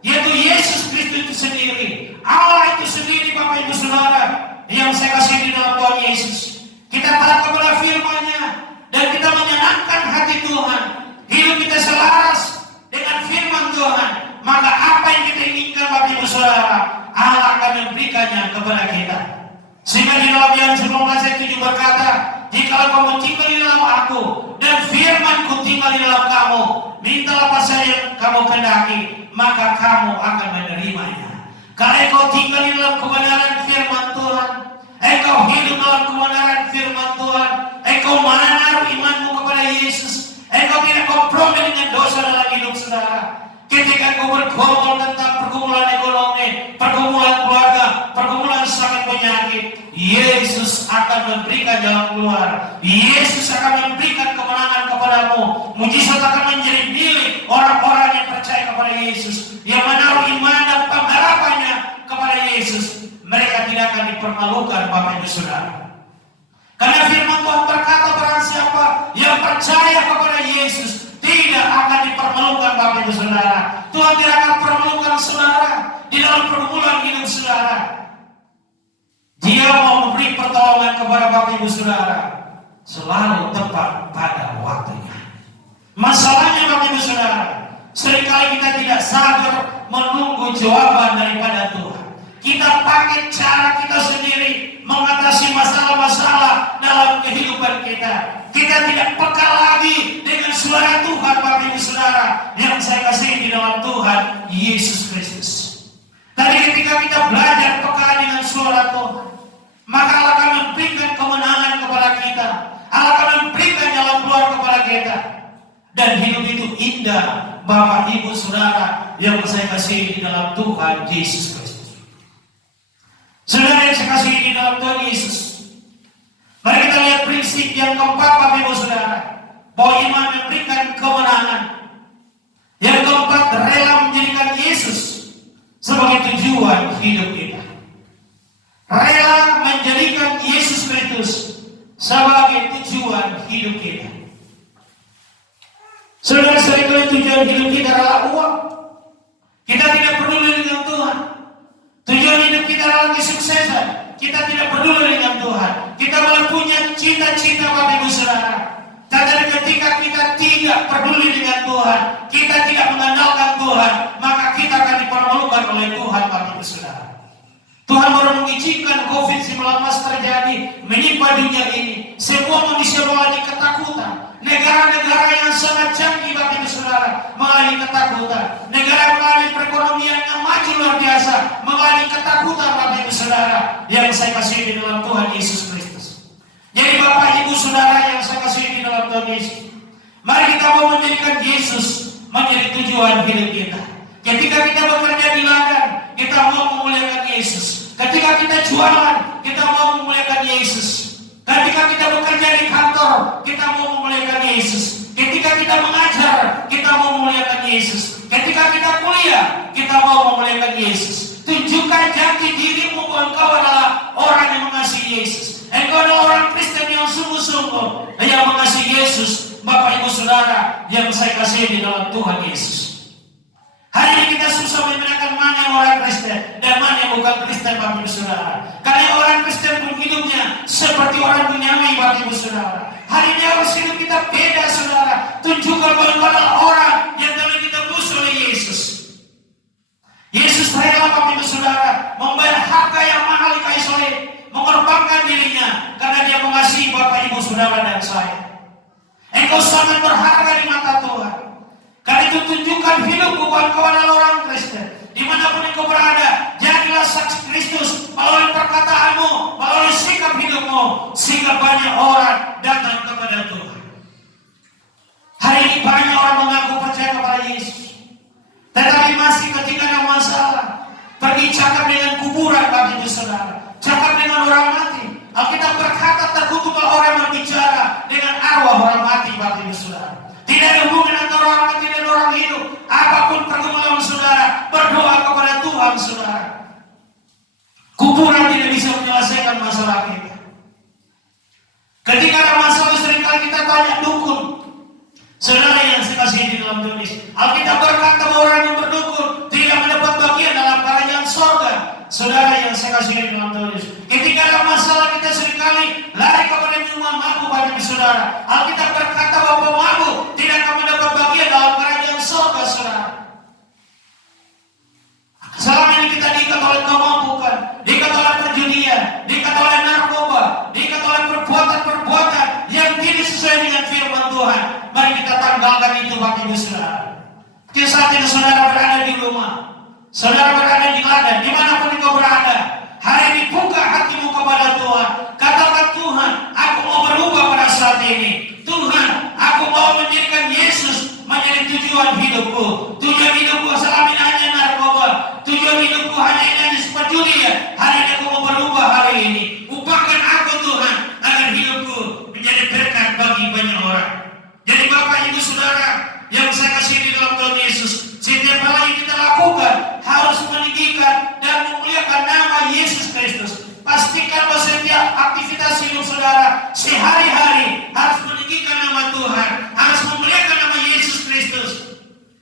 yaitu Yesus Kristus itu sendiri, Allah itu sendiri Bapak Ibu Saudara yang saya kasih di dalam Tuhan Yesus. Kita taat kepada firman-Nya dan kita menyenangkan hati Tuhan. Hidup kita selaras dengan firman Tuhan, maka apa yang kita inginkan Bapak Ibu Saudara, Allah akan memberikannya kepada kita. Sehingga di dalam Yohanes 19 ayat 7 berkata, jikalau kamu tinggal di dalam aku dan firman-Ku tinggal di dalam kamu, mintalah apa saja yang kamu kehendaki, maka kamu akan menerimanya. Kalau engkau tinggal di dalam kebenaran firman Tuhan, engkau hidup dalam kebenaran firman Tuhan, engkau menaruh imanmu kepada Yesus, engkau tidak kompromi dengan dosa dalam hidup saudara. Ketika engkau bergumul tentang pergumulan ekonomi, pergumulan keluarga, pergumulan sakit penyakit, Yesus akan memberikan jalan keluar. Yesus akan memberikan kemenangan kepadamu. Mujizat akan menjadi milik orang-orang yang percaya kepada Yesus, yang menaruh iman dan pengharapannya kepada Yesus. Mereka tidak akan dipermalukan Bapak Ibu Saudara. Karena firman Tuhan berkata, barang siapa yang percaya kepada Yesus tidak akan dipermalukan Bapak Ibu Saudara. Tuhan tidak akan permalukan saudara di dalam pergumulan hidup saudara. Dia mau memberi pertolongan kepada Bapak Ibu Saudara selalu tepat pada waktunya. Masalahnya Bapak Ibu Saudara, seringkali kita tidak sabar menunggu jawaban daripada Tuhan. Kita pakai cara kita sendiri mengatasi masalah-masalah dalam kehidupan kita. Kita tidak peka lagi dengan suara Tuhan Bapak Ibu Saudara yang saya kasih di dalam Tuhan Yesus Kristus. Tadi ketika kita belajar peka dengan suara Tuhan, maka Allah akan memberikan kemenangan kepada kita. Allah akan memberikan jalan keluar kepada kita. Dan hidup itu indah Bapak Ibu Saudara yang saya kasih di dalam Tuhan Yesus Kristus. Saudara yang saya kasih di dalam Tuhan Yesus, mari kita lihat prinsip yang keempat Bapak Ibu Saudara, bahwa iman memberikan kemenangan. Yang keempat, rela menjadikan Yesus sebagai tujuan hidup kita. Rela menjadikan Yesus Kristus sebagai tujuan hidup kita. Saudara, seringkali tujuan hidup kita adalah uang. Kita tidak peduli dengan Tuhan. Tujuan hidup kita adalah kesuksesan. Kita tidak peduli dengan Tuhan. Kita malah punya cita-cita Bapak Ibu Saudara. Tapi ketika kita tidak peduli dengan Tuhan, kita tidak mengandalkan Tuhan, maka kita akan dipermalukan oleh Tuhan Bapak Ibu Saudara. Tuhan baru mengizinkan COVID-19 terjadi menimpa dunia ini. Semua manusia mengalami ketakutan. Negara-negara yang sangat canggih Bapak Ibu Saudara mengalami ketakutan. Negara mengalami perekonomian yang maju luar biasa mengalami ketakutan Bapak Ibu Saudara yang saya kasih di dalam Tuhan Yesus Kristus. Jadi Bapak Ibu Saudara yang saya kasih di dalam Tuhan Yesus, mari kita mau menjadikan Yesus menjadi tujuan hidup kita. Ketika kita bekerja di ladang, kita mau memuliakan Yesus. Ketika kita jualan, kita mau memuliakan Yesus. Ketika kita bekerja di kantor, kita mau memuliakan Yesus. Ketika kita mengajar, kita mau memuliakan Yesus. Ketika kita kuliah, kita mau memuliakan Yesus. Tunjukkan jati dirimu bahwa engkau adalah orang yang mengasihi Yesus. Engkau adalah orang Kristen yang sungguh-sungguh yang mengasihi Yesus. Bapak Ibu Saudara yang saya kasih di dalam Tuhan Yesus. Hari ini kita susah membedakan mana yang orang Kristen dan mana yang bukan Kristen Bapak Ibu Saudara. Karena orang Kristen pun hidupnya seperti orang duniawi Bapak Ibu Saudara. Hari ini harus hidup kita beda Saudara. Tunjukkan bahwa engkau adalah orang yang telah ditebus oleh Yesus. Yesus rela Bapak Ibu Saudara membayar harga yang mahal di kayu salib, mengorbankan dirinya karena dia mengasihi Bapak Ibu Saudara dan saya. Engkau sangat berharga di mata Tuhan. Karena itu tunjukkan hidupmu bahwa engkau adalah orang Kristen. Dimanapun engkau berada, jadilah saksi Kristus melalui perkataanmu, melalui sikap hidupmu, sehingga banyak orang datang kepada Tuhan. Hari ini banyak orang mengaku percaya kepada Yesus, tetapi masih ketika ada masalah, pergi cakap dengan kuburan Bapak Ibu Saudara, cakap dengan orang mati. Alkitab berkata terkutuklah orang yang berbicara dengan arwah orang mati Bapak Ibu Saudara. Tidak ada hubungan antara orang mati dan orang hidup. Apapun pergumulan saudara, berdoa kepada Tuhan saudara. Kuburan tidak bisa menyelesaikan masalah kita. Ketika ada masalah seringkali kita tanya dukun. Saudara yang saya kasih di dalam tulis, Alkitab berkata bahwa orang yang berdukun tidak mendapat bagian dalam kerajaan sorga. Saudara yang saya kasih di dalam tulis, ketika ada masalah kita seringkali lari kepada minuman mabuk Bapak Ibu Saudara. Alkitab berkata bahwa pemabuk tidak akan mendapat bagian dalam kerajaan sorga saudara. Selama ini kita diikat oleh kemampukan, diikat oleh perjudian, diikat oleh narkoba, diikat oleh perbuatan-perbuatan yang tidak sesuai dengan firman Tuhan. Mari kita tanggalkan itu Bapak Ibu Saudara. Saat ini saudara berada di rumah, saudara berada di ladang, dimanapun engkau berada, hari ini buka hatimu kepada Tuhan. Katakan, Tuhan, aku mau berubah pada saat ini. Tuhan, aku mau menjadikan Yesus menjadi tujuan hidupku. Tujuan hidupku selama ini hanya narkoba. Tujuan hidupku hanya ini perjudian. Hari ini aku mau berubah hari ini. Ubahkan aku Tuhan agar hidupku menjadi berkat bagi banyak orang. Jadi Bapak Ibu Saudara yang saya kasih di dalam Tuhan Yesus, setiap hal yang kita lakukan harus meninggikan dan kualitas hidup saudara sehari-hari harus meninggikan nama Tuhan, harus memuliakan nama Yesus Kristus.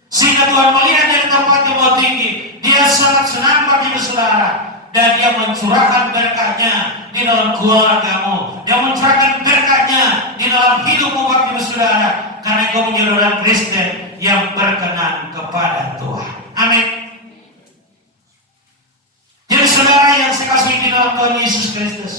Sehingga Tuhan melihat dari tempat yang mau tinggi, Dia sangat senang bagi saudara, dan Dia mencurahkan berkatnya di dalam keluargamu. Dia mencurahkan berkatnya di dalam hidupmu bagi saudara, karena kau menjadi orang Kristen yang berkenan kepada Tuhan. Amin. Jadi saudara yang saya kasih di dalam Tuhan Yesus Kristus,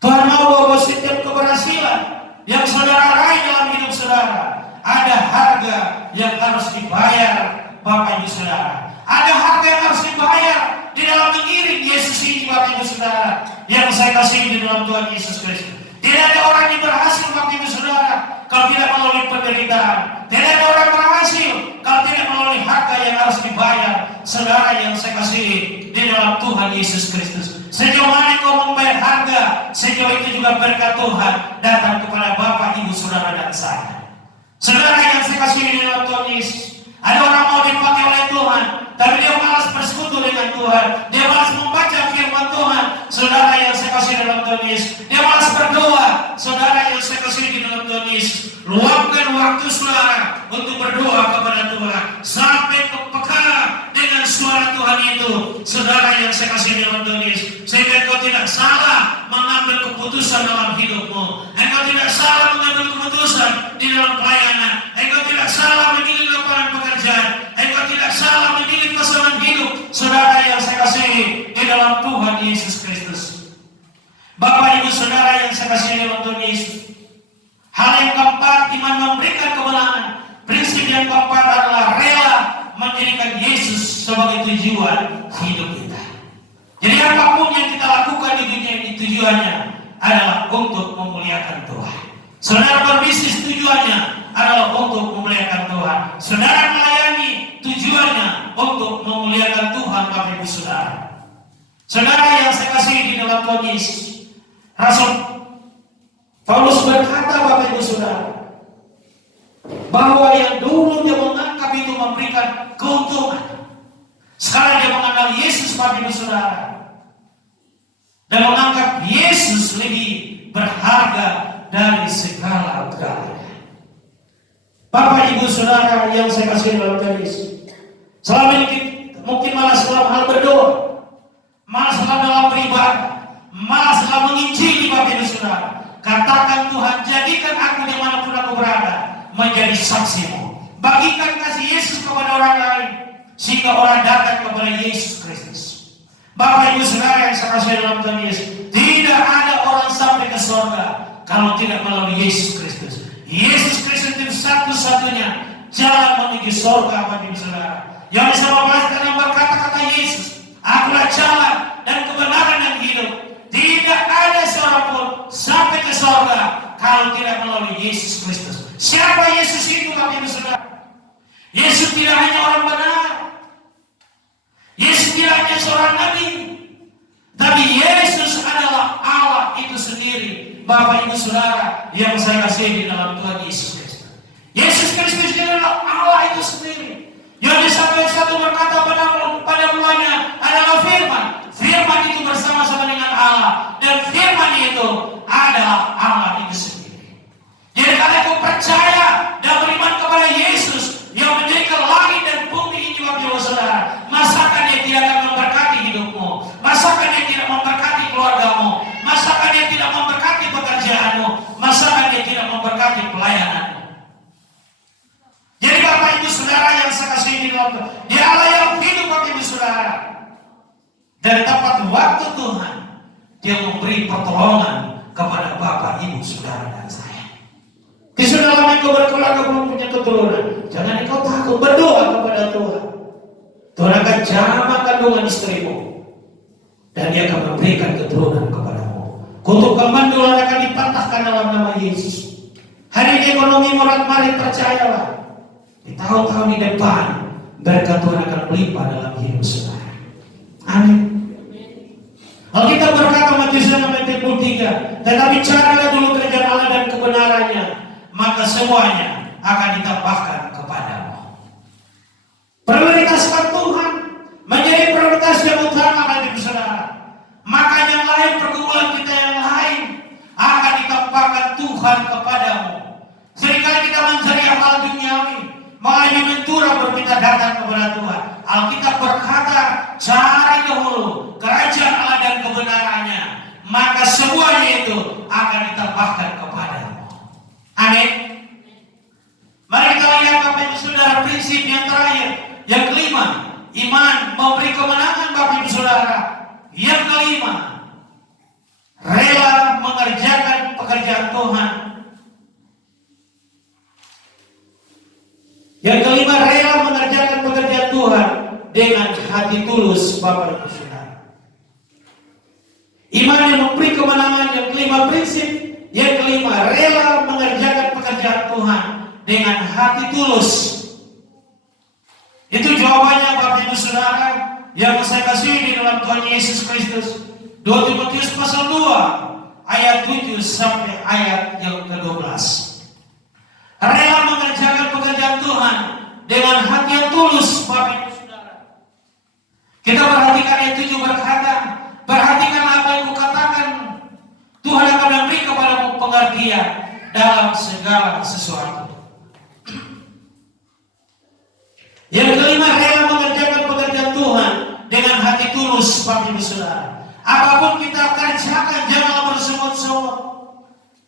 Tuhan mau bahwa setiap keberhasilan yang saudara raih dalam hidup saudara, ada harga yang harus dibayar Bapak Ibu Saudara. Ada harga yang harus dibayar di dalam mengiring Yesus ini Bapak Ibu Saudara, yang saya kasih di dalam Tuhan Yesus Kristus. Tidak ada orang yang berhasil Bapak Ibu Saudara kalau tidak melalui penderitaan. Tidak ada orang berhasil kalau tidak melalui harga yang harus dibayar. Saudara yang saya kasih di dalam Tuhan Yesus Kristus, sejauh mana kau membayar harga, sejauh itu juga berkat Tuhan datang kepada Bapak Ibu Saudara dan saya. Saudara yang saya kasih di dalam Tuhan Yesus, ada orang mau dipakai oleh Tuhan, tapi dia malas bersekutu dengan Tuhan. Dia malas membaca firman Tuhan. Saudara yang saya kasih dalam Tuhan Yesus, dia malas berdoa. Saudara yang saya kasih di dalam Tuhan Yesus, luangkan waktu saudara untuk berdoa kepada Tuhan sampai peka dengan suara Tuhan itu. Saudara yang saya kasih dalam Tuhan Yesus, sehingga engkau tidak salah mengambil keputusan dalam hidupmu. Engkau tidak salah mengambil keputusan di dalam pelayanan. Engkau tidak salah memilih lapangan pekerjaan. Engkau tidak salah memilih pasangan hidup. Saudara yang saya kasih di dalam Tuhan Yesus Kristus, Bapak Ibu Saudara yang saya kasih di dalam Tuhan Yesus, hal yang keempat, iman memberikan kemenangan. Prinsip yang keempat adalah rela menjadikan Yesus sebagai tujuan hidup kita. Jadi apapun yang kita lakukan di dunia ini, tujuannya adalah untuk memuliakan Tuhan. Saudara berbisnis, tujuannya adalah untuk memuliakan Tuhan. Saudara melayani, tujuannya untuk memuliakan Tuhan Bapak Ibu Saudara. Saudara yang saya kasih di dalam Tuhan Yesus, Rasul Paulus berkata Bapak Ibu Saudara, bahwa yang dulu dia menganggap itu memberikan keuntungan, sekarang dia mengenal Yesus Bapak Ibu Saudara, dan menganggap Yesus lebih berharga dari segala-galanya. Bapak Ibu Saudara yang saya kasih dalam Tuhan Yesus, selama ini mungkin malas dalam hal berdoa, malas dalam beribadah, malas dalam menginjili Bapak Ibu Saudara. Katakan, Tuhan, jadikan aku dimanapun aku berada menjadi saksimu. Bagikan kasih Yesus kepada orang lain, sehingga orang datang kepada Yesus Kristus. Bapak Ibu Saudara yang saya kasih dalam Tuhan Yesus, tidak ada orang sampai ke surga kalau tidak melalui Yesus Kristus. Yesus Kristus itu satu-satunya jalan menuju surga Bapak Ibu Saudara. Yohanes 15 yang berkata-kata Yesus, akulah jalan dan kebenaran dan hidup. Tidak ada seorang pun sampai ke surga kalau tidak melalui Yesus Kristus. Siapa Yesus itu Bapak Ibu Saudara? Yesus tidak hanya orang benar, Yesus tidak hanya seorang nabi, tapi Yesus adalah Allah itu sendiri. Bapak Ibu Saudara yang saya kasih di dalam Tuhan Yesus Kristus, Yesus Kristus adalah Allah itu sendiri. Yohanes 1 berkata, pada mulanya adalah firman. Firman itu bersama-sama dengan Allah, dan firman itu adalah Allah itu sendiri. Jadi kalau aku percaya dan beriman kepada Yesus yang menjadikan langit dan bumi ini Bapak Ibu Saudara, masakan dia tidak akan memberkati hidupmu, masakan dia tidak memberkati keluargamu, masakan dia tidak memberkati pekerjaanmu, masakan dia tidak memberkati pelayananmu. Jadi Bapak Ibu Saudara yang saya kasih di dalam Tuhan, dia Allah yang hidup Bapak Ibu Saudara. Dan tepat waktu Tuhan, dia memberi pertolongan kepada Bapak Ibu Saudara dan saya. Kisah dalam engkau berkeluarga belum punya keturunan, jangan engkau takut, berdoa kepada Tuhan. Tuhan akan jamah kandungan istrimu, dan dia akan memberikan keturunan kepadamu. Kutuk kemandulan akan dipatahkan dalam nama Yesus. Hari ini ekonomi morat-marit, percayalah, di tahun-tahun di depan berkat Tuhan akan melimpah dalam hidup saudara. Amin. Alkitab berkata Matius 6:3, tetapi carilah dulu kerajaan Allah dan kebenarannya, maka semuanya akan ditambahkan kepadamu. Prioritaskan Tuhan menjadi prioritas yang utama bagi saudara. Maka yang lain, pergumulan kita yang Tuhan kepadamu. Seringkali kita mencari hal duniawi, mengalami bentura baru kita datang kepada Tuhan. Alkitab berkata, cari dahulu kerajaan Allah dan kebenarannya, maka semuanya itu akan ditambahkan kepadamu. Amin. Mari kita lihat Bapak Ibu Saudara prinsip yang terakhir. Yang kelima, iman memberi kemenangan Bapak Ibu Saudara. Yang kelima, rela mengerjakan pekerjaan Tuhan. Yang kelima, rela mengerjakan pekerjaan Tuhan dengan hati tulus Bapak Ibu Saudara. Iman yang memberi kemenangan. Yang kelima prinsip. Yang kelima, rela mengerjakan pekerjaan Tuhan dengan hati tulus. Itu jawabannya Bapak Ibu Saudara yang saya kasih di dalam Tuhan Yesus Kristus. 2 Timotius pasal 2 ayat 7 sampai ayat yang ke-12. Rela mengerjakan pekerjaan Tuhan dengan hati yang tulus Bapak Ibu Saudara. Kita perhatikan ayat 7 berkata, perhatikan apa yang kukatakan, Tuhan akan memberi kepadamu pengertian dalam segala sesuatu. Yang kelima, rela mengerjakan pekerjaan Tuhan dengan hati tulus Bapak Ibu Saudara. Apapun kita kerjakan, janganlah bersungut-sungut.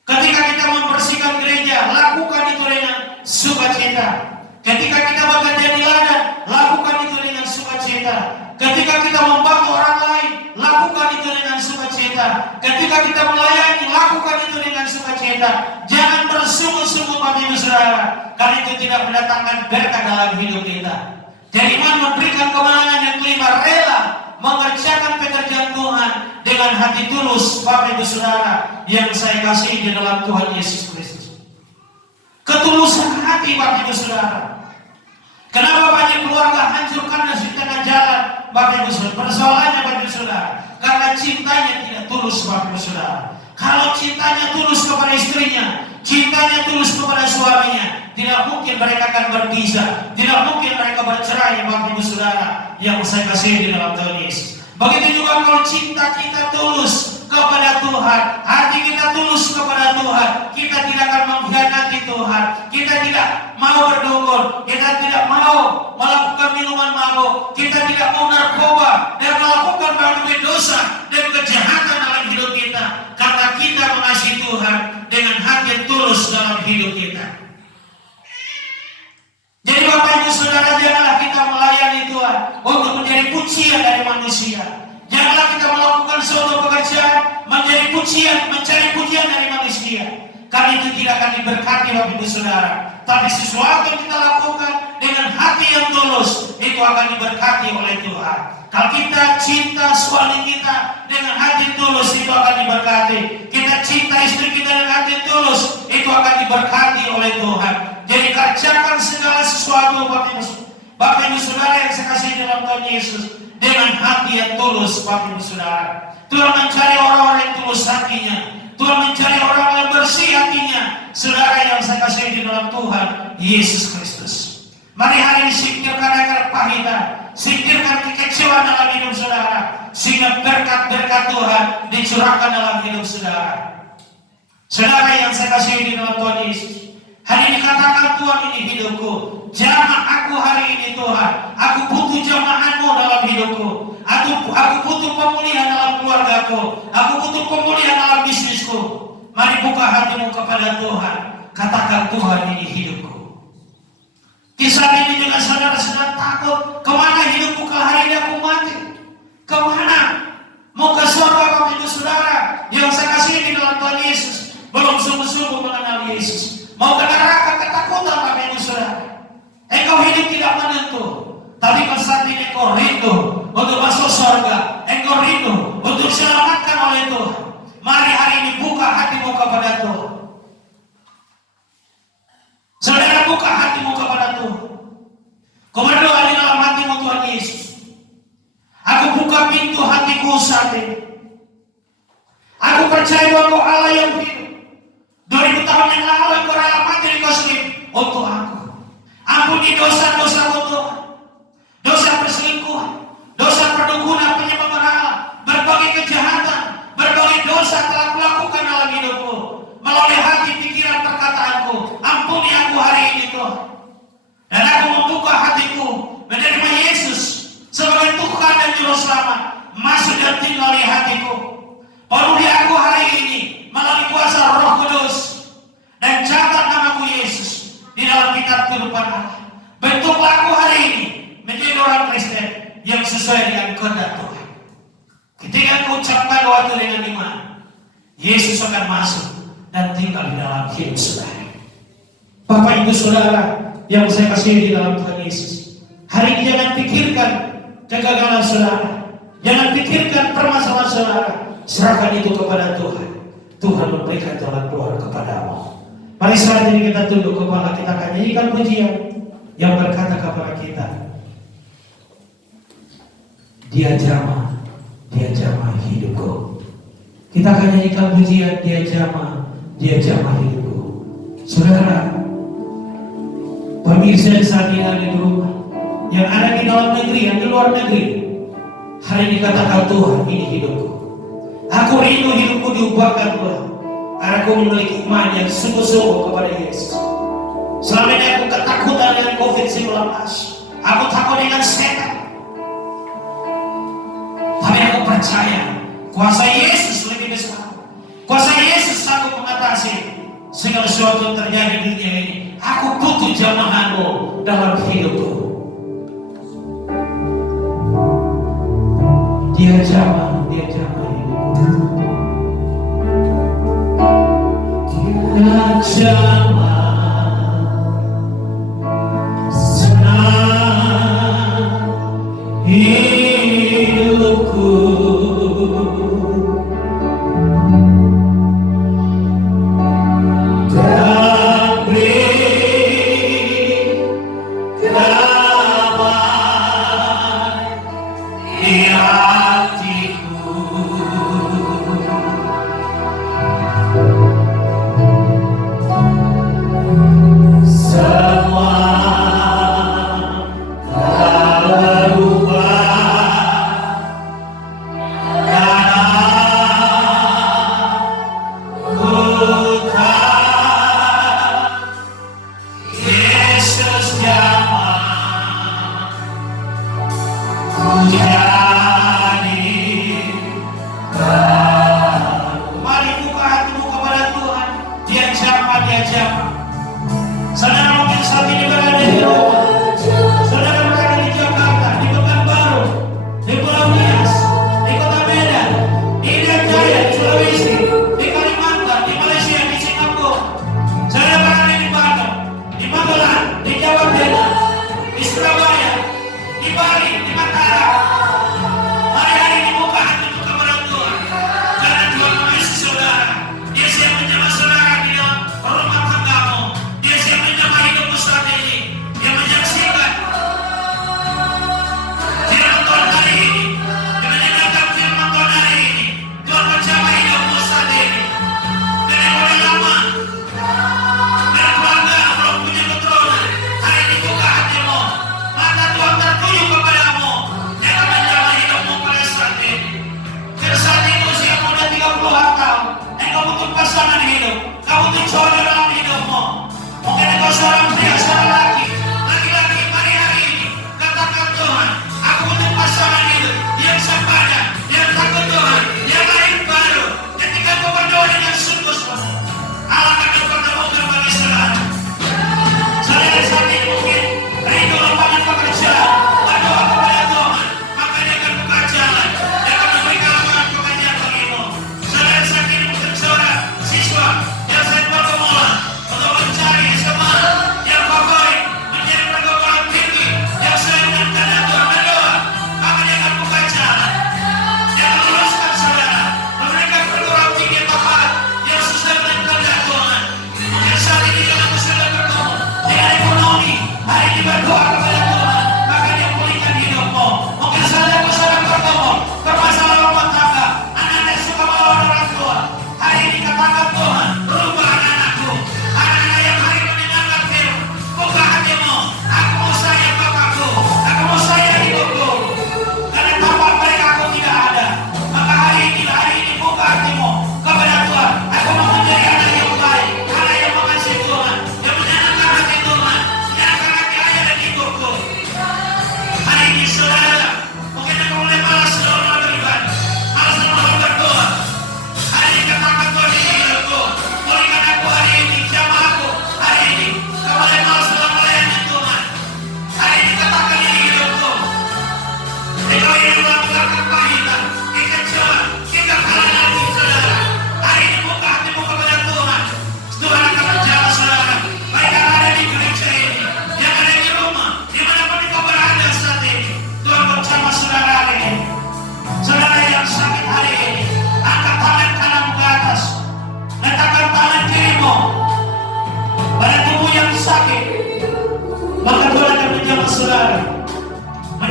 Ketika kita membersihkan gereja, lakukan itu dengan sukacita. Ketika kita bekerja di ladang, lakukan itu dengan sukacita. Ketika kita membantu orang lain, lakukan itu dengan sukacita. Ketika kita melayani, lakukan itu dengan sukacita. Jangan bersungut-sungut Bapak Ibu Saudara, karena itu tidak mendatangkan berkat dalam hidup kita. Jadi iman memberikan kemenangan. Yang kelima, rela mengerjakan pekerjaan Tuhan dengan hati tulus Bapak Ibu Saudara yang saya kasih di dalam Tuhan Yesus Kristus. Ketulusan hati Bapak Ibu Saudara. Kenapa banyak keluarga hancur karena di tengah jalan Bapak Ibu Saudara? Persoalannya Bapak Ibu Saudara, karena cintanya tidak tulus Bapak Ibu Saudara. Kalau cintanya tulus kepada istrinya, cintanya tulus kepada suaminya, tidak mungkin mereka akan berpisah, tidak mungkin mereka bercerai Bapak Ibu Saudara yang saya kasih di dalam Tuhan Yesus. Begitu juga kalau cinta kita tulus kepada Tuhan, hati kita tulus kepada Tuhan, kita tidak akan mengkhianati Tuhan, kita tidak mau berdukun, kita tidak mau melakukan minuman mabuk, kita tidak mau narkoba dan melakukan berbagai dosa dan kejahatan dalam hidup kita, karena kita mengasihi Tuhan dengan hati yang tulus dalam hidup kita. Jadi Bapak Ibu Saudara, janganlah kita melayani Tuhan untuk menjadi pujian dari manusia. Janganlah kita melakukan suatu pekerjaan menjadi pujian, mencari pujian dari manusia. Karena itu tidak akan diberkati Bapak Ibu Saudara. Tapi sesuatu yang kita lakukan dengan hati yang tulus, itu akan diberkati oleh Tuhan. Kalau kita cinta suami kita dengan hati tulus, itu akan diberkati. Kita cinta istri kita dengan hati tulus, itu akan diberkati oleh Tuhan. Jadi kerjakan segala sesuatu Bapak Ibu Saudara yang saya kasih dalam Tuhan Yesus dengan hati yang tulus Bapak Ibu Saudara. Tuhan mencari orang-orang yang tulus hatinya. Tuhan mencari orang yang bersih hatinya. Saudara yang saya kasih di dalam Tuhan Yesus Kristus. Mari hari ini singkirkan akar kepahitan, singkirkan kekecewaan dalam hidup saudara, sehingga berkat-berkat Tuhan dicurahkan dalam hidup saudara. Saudara yang saya kasih di dalam Tuhan Yesus, hari ini katakan, Tuhan, ini hidupku, jamah aku hari ini Tuhan. Aku butuh jamahanmu dalam hidupku. Aku butuh pemulihan dalam keluargaku. Aku butuh pemulihan dalam bisnisku. Mari buka hatimu kepada Tuhan. Katakan, Tuhan, ini hidupku. Kisah ini juga saudara sedang takut. Kemana hidupku kalau hari ini aku mati? Kemana? Mau ke surga Bapak Ibu Saudara yang saya kasih di dalam Tuhan Yesus, belum sungguh-sungguh mengenal Yesus. Mau ke neraka ketakutan Bapak Ibu Saudara. Engkau hidup tidak menentu. Tapi kalau saat ini engkau rindu untuk masuk surga, engkau rindu untuk diselamatkan oleh Tuhan, mari hari ini buka hatimu kepada Tuhan. Saudara, buka hatimu kepada Tuhan. Kau berdoa di dalam hatimu, Tuhan Yesus, aku buka pintu hatiku saat ini. Aku percaya bahwa Allah yang hidup 2000 tahun yang lalu engkau rela mati di kayu salib untuk aku. Ampuni dosa-dosaku Tuhan, dosa perselingkuhan, dosa perdukunan, penyembah berhala, berbagai kejahatan, berbagai dosa telah kulakukan dalam hidupku melalui hati aku ucapkan doa itu dengan iman, Yesus akan masuk dan tinggal di dalam hidup saudara. Bapak Ibu Saudara yang saya kasihi di dalam Tuhan Yesus, hari ini jangan pikirkan kegagalan saudara, jangan pikirkan permasalahan saudara, serahkan itu kepada Tuhan. Tuhan memberikan jalan keluar kepadamu. Mari saat ini kita tunduk kepala, kita akan nyanyikan pujian yang berkata kepada kita, Dia jamah hidupku. Kita akan nyanyikan pujian, Dia jamah hidupku. Saudara, pemirsa yang saat ini ada di rumah, yang ada di dalam negeri, yang di luar negeri, hari ini katakan, Tuhan, ini hidupku. Aku rindu hidupku diubahkan Tuhan. Karena aku memiliki iman yang sungguh-sungguh kepada Yesus. Selama ini aku ketakutan dengan COVID-19. Aku takut dengan setan. Tapi aku percaya kuasa Yesus lebih besar. Kuasa Yesus sanggup mengatasi segala sesuatu yang terjadi di dunia ini. Aku butuh jamahanmu dalam hidupku. Dia jamah hidupku. Dia jamah senang hidupku. Dan beri damai di hatiku. Semua telah berubah karena bukan Yesus jamah ku jadi baru. Mari buka hatimu kepada Tuhan. Dia jamah. Saudara mungkin saat ini berada di rumah, saudara berada di Jakarta, di Pekanbaru, di Pulau Nias, di Kota Medan, di Irian Jaya, di Sulawesi, di Kalimantan, di Malaysia, di Singapura. Saudara berada di Bandung, di Magelang, di Jawa Tengah, di Surabaya, di Bali, di Mataram. Mari hari ini buka hatimu kepada Tuhan, karena Tuhan mengasihi saudara. Dia siap menjamah saudara di dalam rumah tanggamu. Dia siap menjamah hidupmu saat ini. Dia menyaksikan firman Tuhan hari ini. Dia mendengarkan firman Tuhan hari ini. Tuhan menjamah hidupmu saat ini. Dan yang udah lama berkeluarga belum punya keturunan, hari ini buka hatimu. Mata Tuhan tertuju kepadamu. Dia akan menjamah hidupmu pada saat ini. Pada saat ini usia muda 30-an tahun, engkau butuh pasangan hidup, kau butuh jodoh dalam hidupmu. Mungkin engkau seorang pria, seorang laki-laki, mari hari ini katakan, Tuhan, aku butuh pasangan hidup yang sepadan, yang takut Tuhan, yang lahir baru. Ketika kau berdoa dengan sungguh-sungguh, Allah akan mempertemukan bagi saudara. Saudara saat ini mungkin rindu lapangan pekerjaan, berdoa kepada Tuhan, maka Dia akan buka jalan. Dia akan memberikan lapangan pekerjaan bagimu. Saudara saat ini mungkin seorang siswa yang sedang bergumul untuk mencari SMA yang favorit,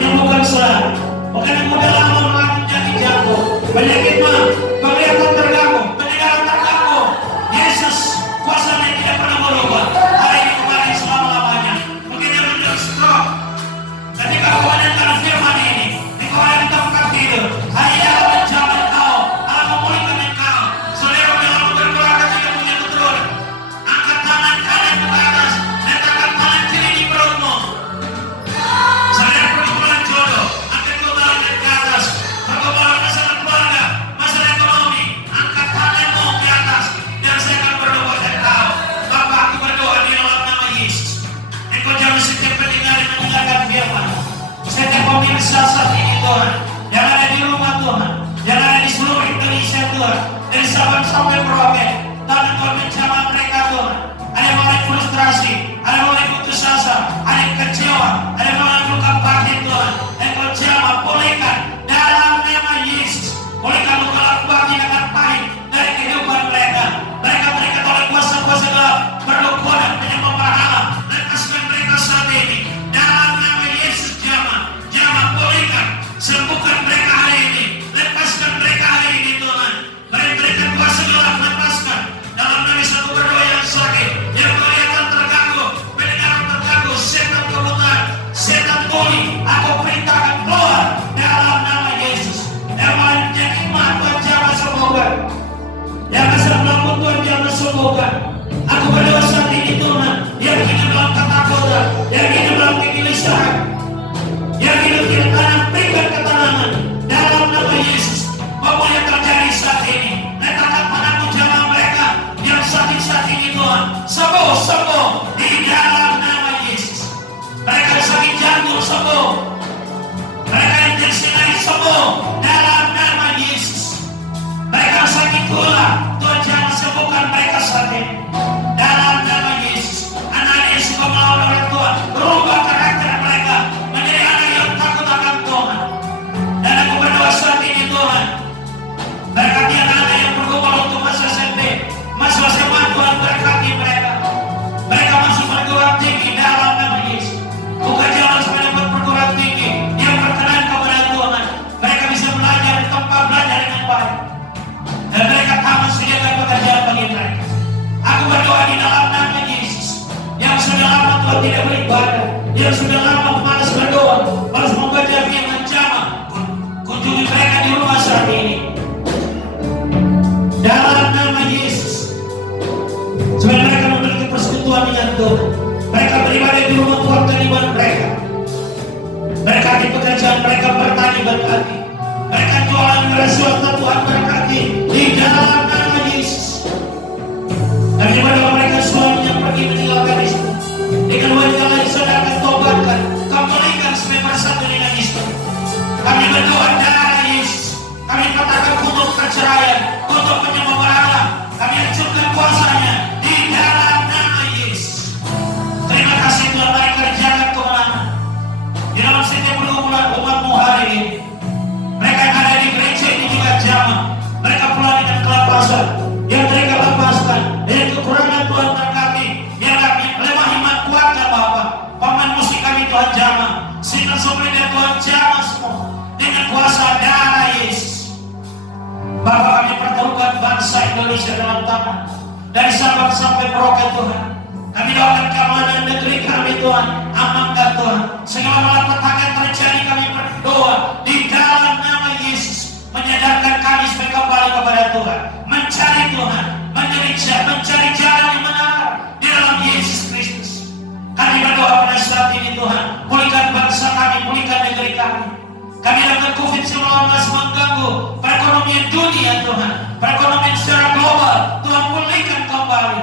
menyembuhkan saudara. Bukan yang mudah lama melakukan penyakit jantung, penyakit mah, penglihatan terganggu, pendengaran terganggu. Yesus kuasanya tidak pernah berubah. Hari ini kemarin selama-lamanya. Mungkin yang menjadi stroke. Ketika kau mendengar firman ini, engkau ada di tempat tidur. Hari ini Allah menjamin kau, Allah memulihkan engkau. Saudara dalam berdoa ketika punya keturunan, angkat tangan kanan ke atas, letakkan tangan kiri di perutmu. Saudara pergumulan jodoh, angkat kedua tangan ke atas. Pergumulan masalah keluarga, masalah ekonomi, angkat tanganmu ke atas. Dan saya akan berdoa buat engkau. Bapa, aku berdoa di dalam nama Yesus. Engkau jangan setiap pendengar yang mendengarkan firman. Setiap pemirsa saat ini Tuhan, yang ada di rumah Tuhan, yang ada di seluruh Indonesia Tuhan, dari Sabang sampai Merauke, Tuhan Tuhan menjamah mereka Tuhan. Ada yang mulai frustrasi, ada yang mulai putus asa, ada yang kecewa, ada yang mulai luka batin Tuhan. Engkau jamah, pulihkan dalam nama Yesus. Pulihkan luka batin akan pahit dari kehidupan mereka. Mereka oleh kuasa-kuasa gelap, berdukuhan, penyembah berhala. Lepaskan mereka saat ini dalam nama Yesus. Jamah, pulihkan, sembuhkan mereka hari ini, lepaskan mereka hari ini Tuhan. Mereka kuasa gelap, lepaskan dalam nama satu berdoa yang sakit, yang kelihatan terganggu, pendengaran terganggu, setan kebutaan, setan tuli, aku perintahkan keluar dalam nama Yesus. Yang menjadi iman Tuhan jamah sembuhkan, yang asal melambut Tuhan jamah sembuhkan. Aku berdoa saat ini Tuhan, yang hidup dalam ketakutan, yang hidup dalam kegelisahan, yang hidup di tanah, berikan ketenangan dalam nama Yesus. Apa yang terjadi saat ini, letakkan tanganmu jamah mereka yang sakit saat ini Tuhan. Sembuh di dalam nama Yesus. Mereka sakit jantung sembuh, mereka yang tersenai sembuh dalam nama Yesus. Mereka sakit gula, Tuhan jangan sembuhkan mereka saat ini dalam nama Yesus. Anak yang suka melawan orang tua, rubah karakter mereka menjadi anak yang takut akan Tuhan. Dan aku berdoa saat ini Tuhan, berkati anak-anak yang bergumul untuk masa SMP, masa SMA Tuhan, berkati mereka. Mereka masuk perguruan tinggi dalam nama Yesus. Buka jalan supaya dapat perguruan tinggi yang berkenan kepada Tuhan. Mereka bisa belajar di tempat belajar dengan baik, dan mereka tamat sediakan pekerjaan bagi mereka. Aku berdoa di dalam nama Yesus. Yang sudah lama Tuhan tidak beribadah, yang sudah lama malas berdoa, malas membaca firman jamah, kunjungi mereka di rumah saat ini dalam nama Yesus, supaya mereka memiliki persekutuan dengan Tuhan. Mereka beribadah di rumah Tuhan keiman mereka. Berkati pekerjaan mereka, bertani berkati. Mereka jualan rasuah Tuhan, berkati di dalam nama Yesus. Dan di mana mereka suaminya pergi meninggalkan istri, dengan wanita lain saudara tobatkan, kembalikan supaya bersatu dengan istri. Kami berdoa darah Yesus. Kami katakan kutuk perceraian, kutuk penyembah berhala, kami hancurkan kuasanya di dalam nama Yesus. Terima kasih Tuhan, mari kerjakan kemenangan di dalam setiap pergumulan umatmu hari ini. Mereka yang ada di gereja ini juga jamah, mereka pulang dengan kelapasan, yang mereka lepaskan dari kekurangan Tuhan berkati, yang kami lemah iman kuatkan Bapa. Pemain musik kami Tuhan jamah, sinar sopirnya Tuhan jamah semua dengan kuasa darah Yesus. Bapa, kami pertaruhkan bangsa Indonesia dalam tangan, dari Sabang sampai Merauke Tuhan. Kami doakan keamanan negeri kami Tuhan, amankan Tuhan. Segala malapetaka yang terjadi kami berdoa di dalam nama Yesus, menyadarkan kami supaya kembali kepada Tuhan, mencari Tuhan, mencari jalan yang benar di dalam Yesus Kristus. Kami berdoa pada saat ini Tuhan, pulihkan bangsa kami, pulihkan negeri kami. Kami dapat COVID-19 mengganggu perekonomian dunia Tuhan, perekonomian secara global. Tuhan pulihkan kembali.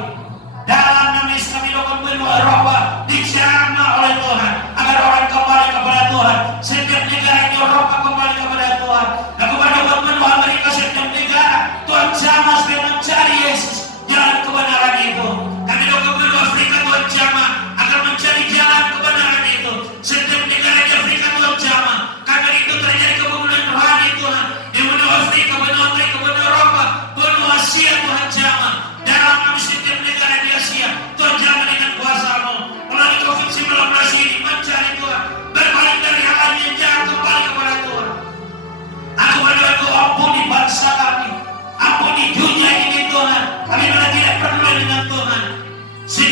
Dalam nama Yesus kami doakan berdoa Eropa dijamah oleh Tuhan, agar orang kembali kepada Tuhan. Setiap negara di Eropa kembali kepada Tuhan. Aku berdoa Amerika, setiap negara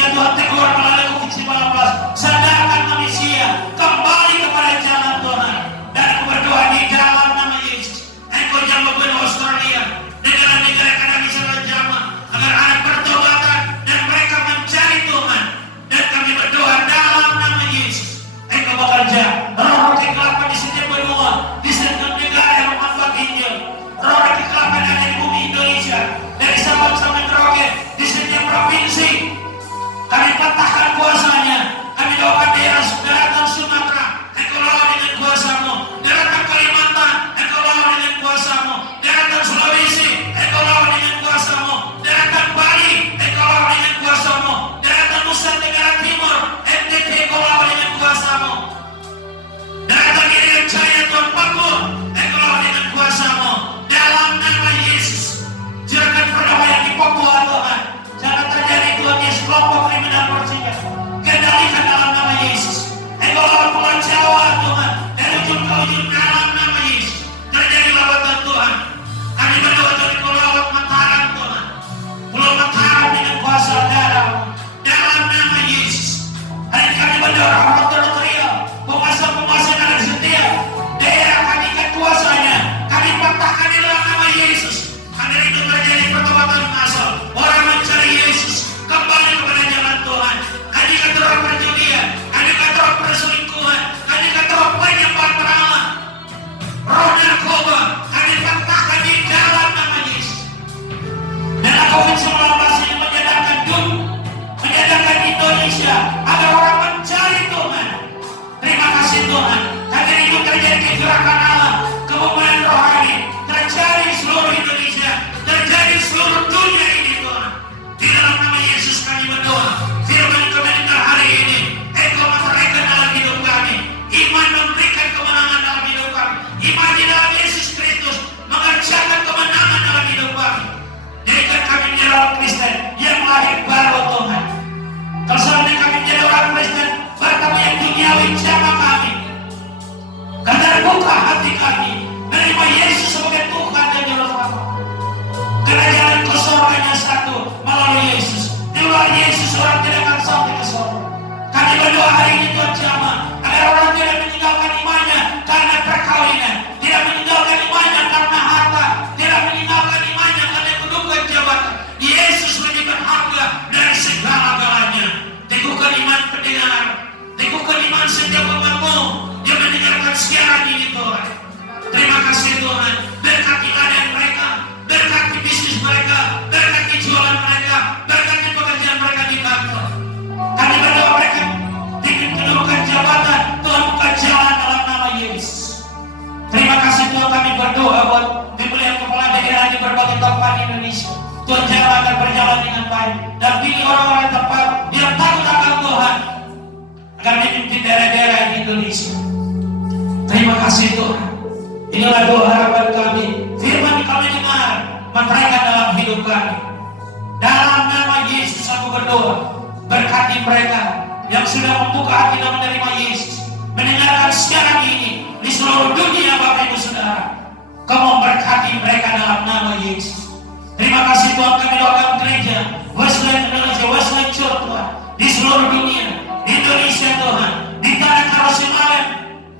Sehingga Tuhan tegur melalui Bukit Simalabas, sadarkan manusia kembali kepada jalan Tuhan. Dan aku berdoa di dalam nama Yesus, Engkau jamah benua Australia, negara-negara kadang Israel jamah, agar anak bertobatan dan mereka mencari Tuhan. Dan kami berdoa dalam nama Yesus, Engkau bekerja roh kegelapan di setiap benua, di setiap negara yang menghamba Injil. Roh kegelapan ada di bumi Indonesia, dari Sabang sampai Merauke, di setiap provinsi. Kami patahkan kuasanya. Kami doakan daerah daratan Sumatera, Engkau lawan dengan kuasa-Mu. Daratan Kalimantan, Engkau lawan dengan kuasa-Mu. Daratan Sulawesi, Engkau lawan dengan kuasa-Mu. Daratan Bali, Engkau lawan dengan kuasa-Mu. Daratan Nusa Tenggara Timur, NTT, Engkau lawan dengan kuasa-Mu. Daratan Irian Jaya, Tuhan Papua, Engkau lawan dengan kuasa-Mu. Dalam nama Yesus, jangan perdamaian di Papua Tuhan. Jangan terjadi Tuhan Yesus kelompok kriminal bersenjata. Kendalikan dalam nama Yesus. Engkau lawan Pulau Jawa Tuhan, dari ujung ke ujung dalam nama Yesus. Terjadi lawatan Tuhan. Kami berdoa Tuhan, Engkau lawat Mataram Tuhan. Pulau Mataram dengan kuasa darah dalam nama Yesus. Hari kami berdoa roh teritorial, penguasa-penguasa dan setia daerah kami kan kuasanya. Kami patahkan di dalam nama Yesus. Agar itu terjadi pertobatan massal. Orang mencari Yesus kembali kepada jalan Tuhan. Kami kata roh perjudian, kami kata roh perselingkuhan, kami kata roh penyembah berhala, roh narkoba, kami patahkan di dalam nama Yesus. Dan COVID-19 ini menyadarkan dunia, menyadarkan Indonesia agar orang mencari Tuhan. Terima kasih Tuhan. Kali itu terjadi kegerakan Allah, kemuliaan rohani terjadi seluruh Indonesia, terjadi seluruh dunia ini Tuhan. Di dalam nama Yesus kami berdoa. Firman komentar hari ini, Engkau meteraikan dalam hidup kami. Iman memberikan kemenangan dalam hidup kami. Iman di dalam Yesus Kristus mengerjakan kemenangan dalam hidup kami. Jadikan kami menjadi orang Kristen yang lahir baru Tuhan. Kalau seandainya kami menjadi orang Kristen bertemu yang duniawi, jama kami. Karena buka hati kami, menerima Yesus sebagai Tuhan dan Juru Selamat. Karena jalan ke surga hanya satu, melalui Yesus. Di luar Yesus orang tidak akan sampai ke surga. Kami berdoa hari ini Tuhan jamaah, agar orang tidak meninggalkan imannya karena perkawinan, tidak meninggalkan imannya karena harta, tidak meninggalkan imannya karena kedudukan jabatan. Yesus lebih berharga dari segala-galanya. Teguhkan iman pendengar, teguhkan iman setiap umatmu yang mendengarkan siaran ini Tuhan. Terima kasih Tuhan. Berkati ladang mereka, berkati bisnis mereka, berkati jualan mereka, berkati pekerjaan mereka di kantor. Kami berdoa mereka ingin kedudukan jabatan, Tuhan buka jalan dalam nama Yesus. Terima kasih Tuhan, kami berdoa buat pemilihan kepala daerah di berbagai tempat di Indonesia. Tuhan jalan akan berjalan dengan baik dan pilih orang-orang tepat yang takut akan Tuhan agar memimpin daerah-daerah di Indonesia. Terima kasih Tuhan. Inilah doa harapan kami. Firman kami dengar, meteraikan dalam hidup kami. Dalam nama Yesus aku berdoa. Berkati mereka yang sudah membuka hati dan menerima Yesus, mendengarkan siaran ini di seluruh dunia Bapak Ibu Saudara. Kau memberkati mereka dalam nama Yesus. Terima kasih Tuhan, kami doakan gereja Wesleyan Indonesia, Wesleyan Church Tuhan, di seluruh dunia, Indonesia Tuhan, di tanah Karosimalem,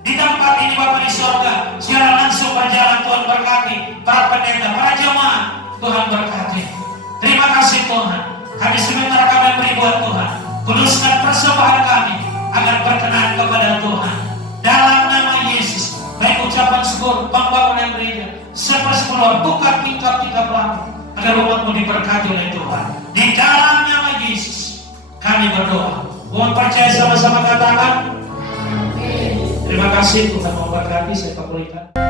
di tempat ini Bapak di surga, secara langsung berjalan Tuhan berkati para pendeta, para jemaat, Tuhan berkati. Terima kasih Tuhan. Kami sementara kami beri buat Tuhan, kuduskan persembahan kami agar berkenan kepada Tuhan. Dalam nama Yesus, baik ucapan syukur, pembangunan gereja, sepersepuluh buka tingkap-tingkap lampu agar umatmu diberkati oleh Tuhan. Di dalam nama Yesus kami berdoa. Mohon percaya sama-sama katakan. Terima kasih Tuhan memberkati. Saya Pak Kulika.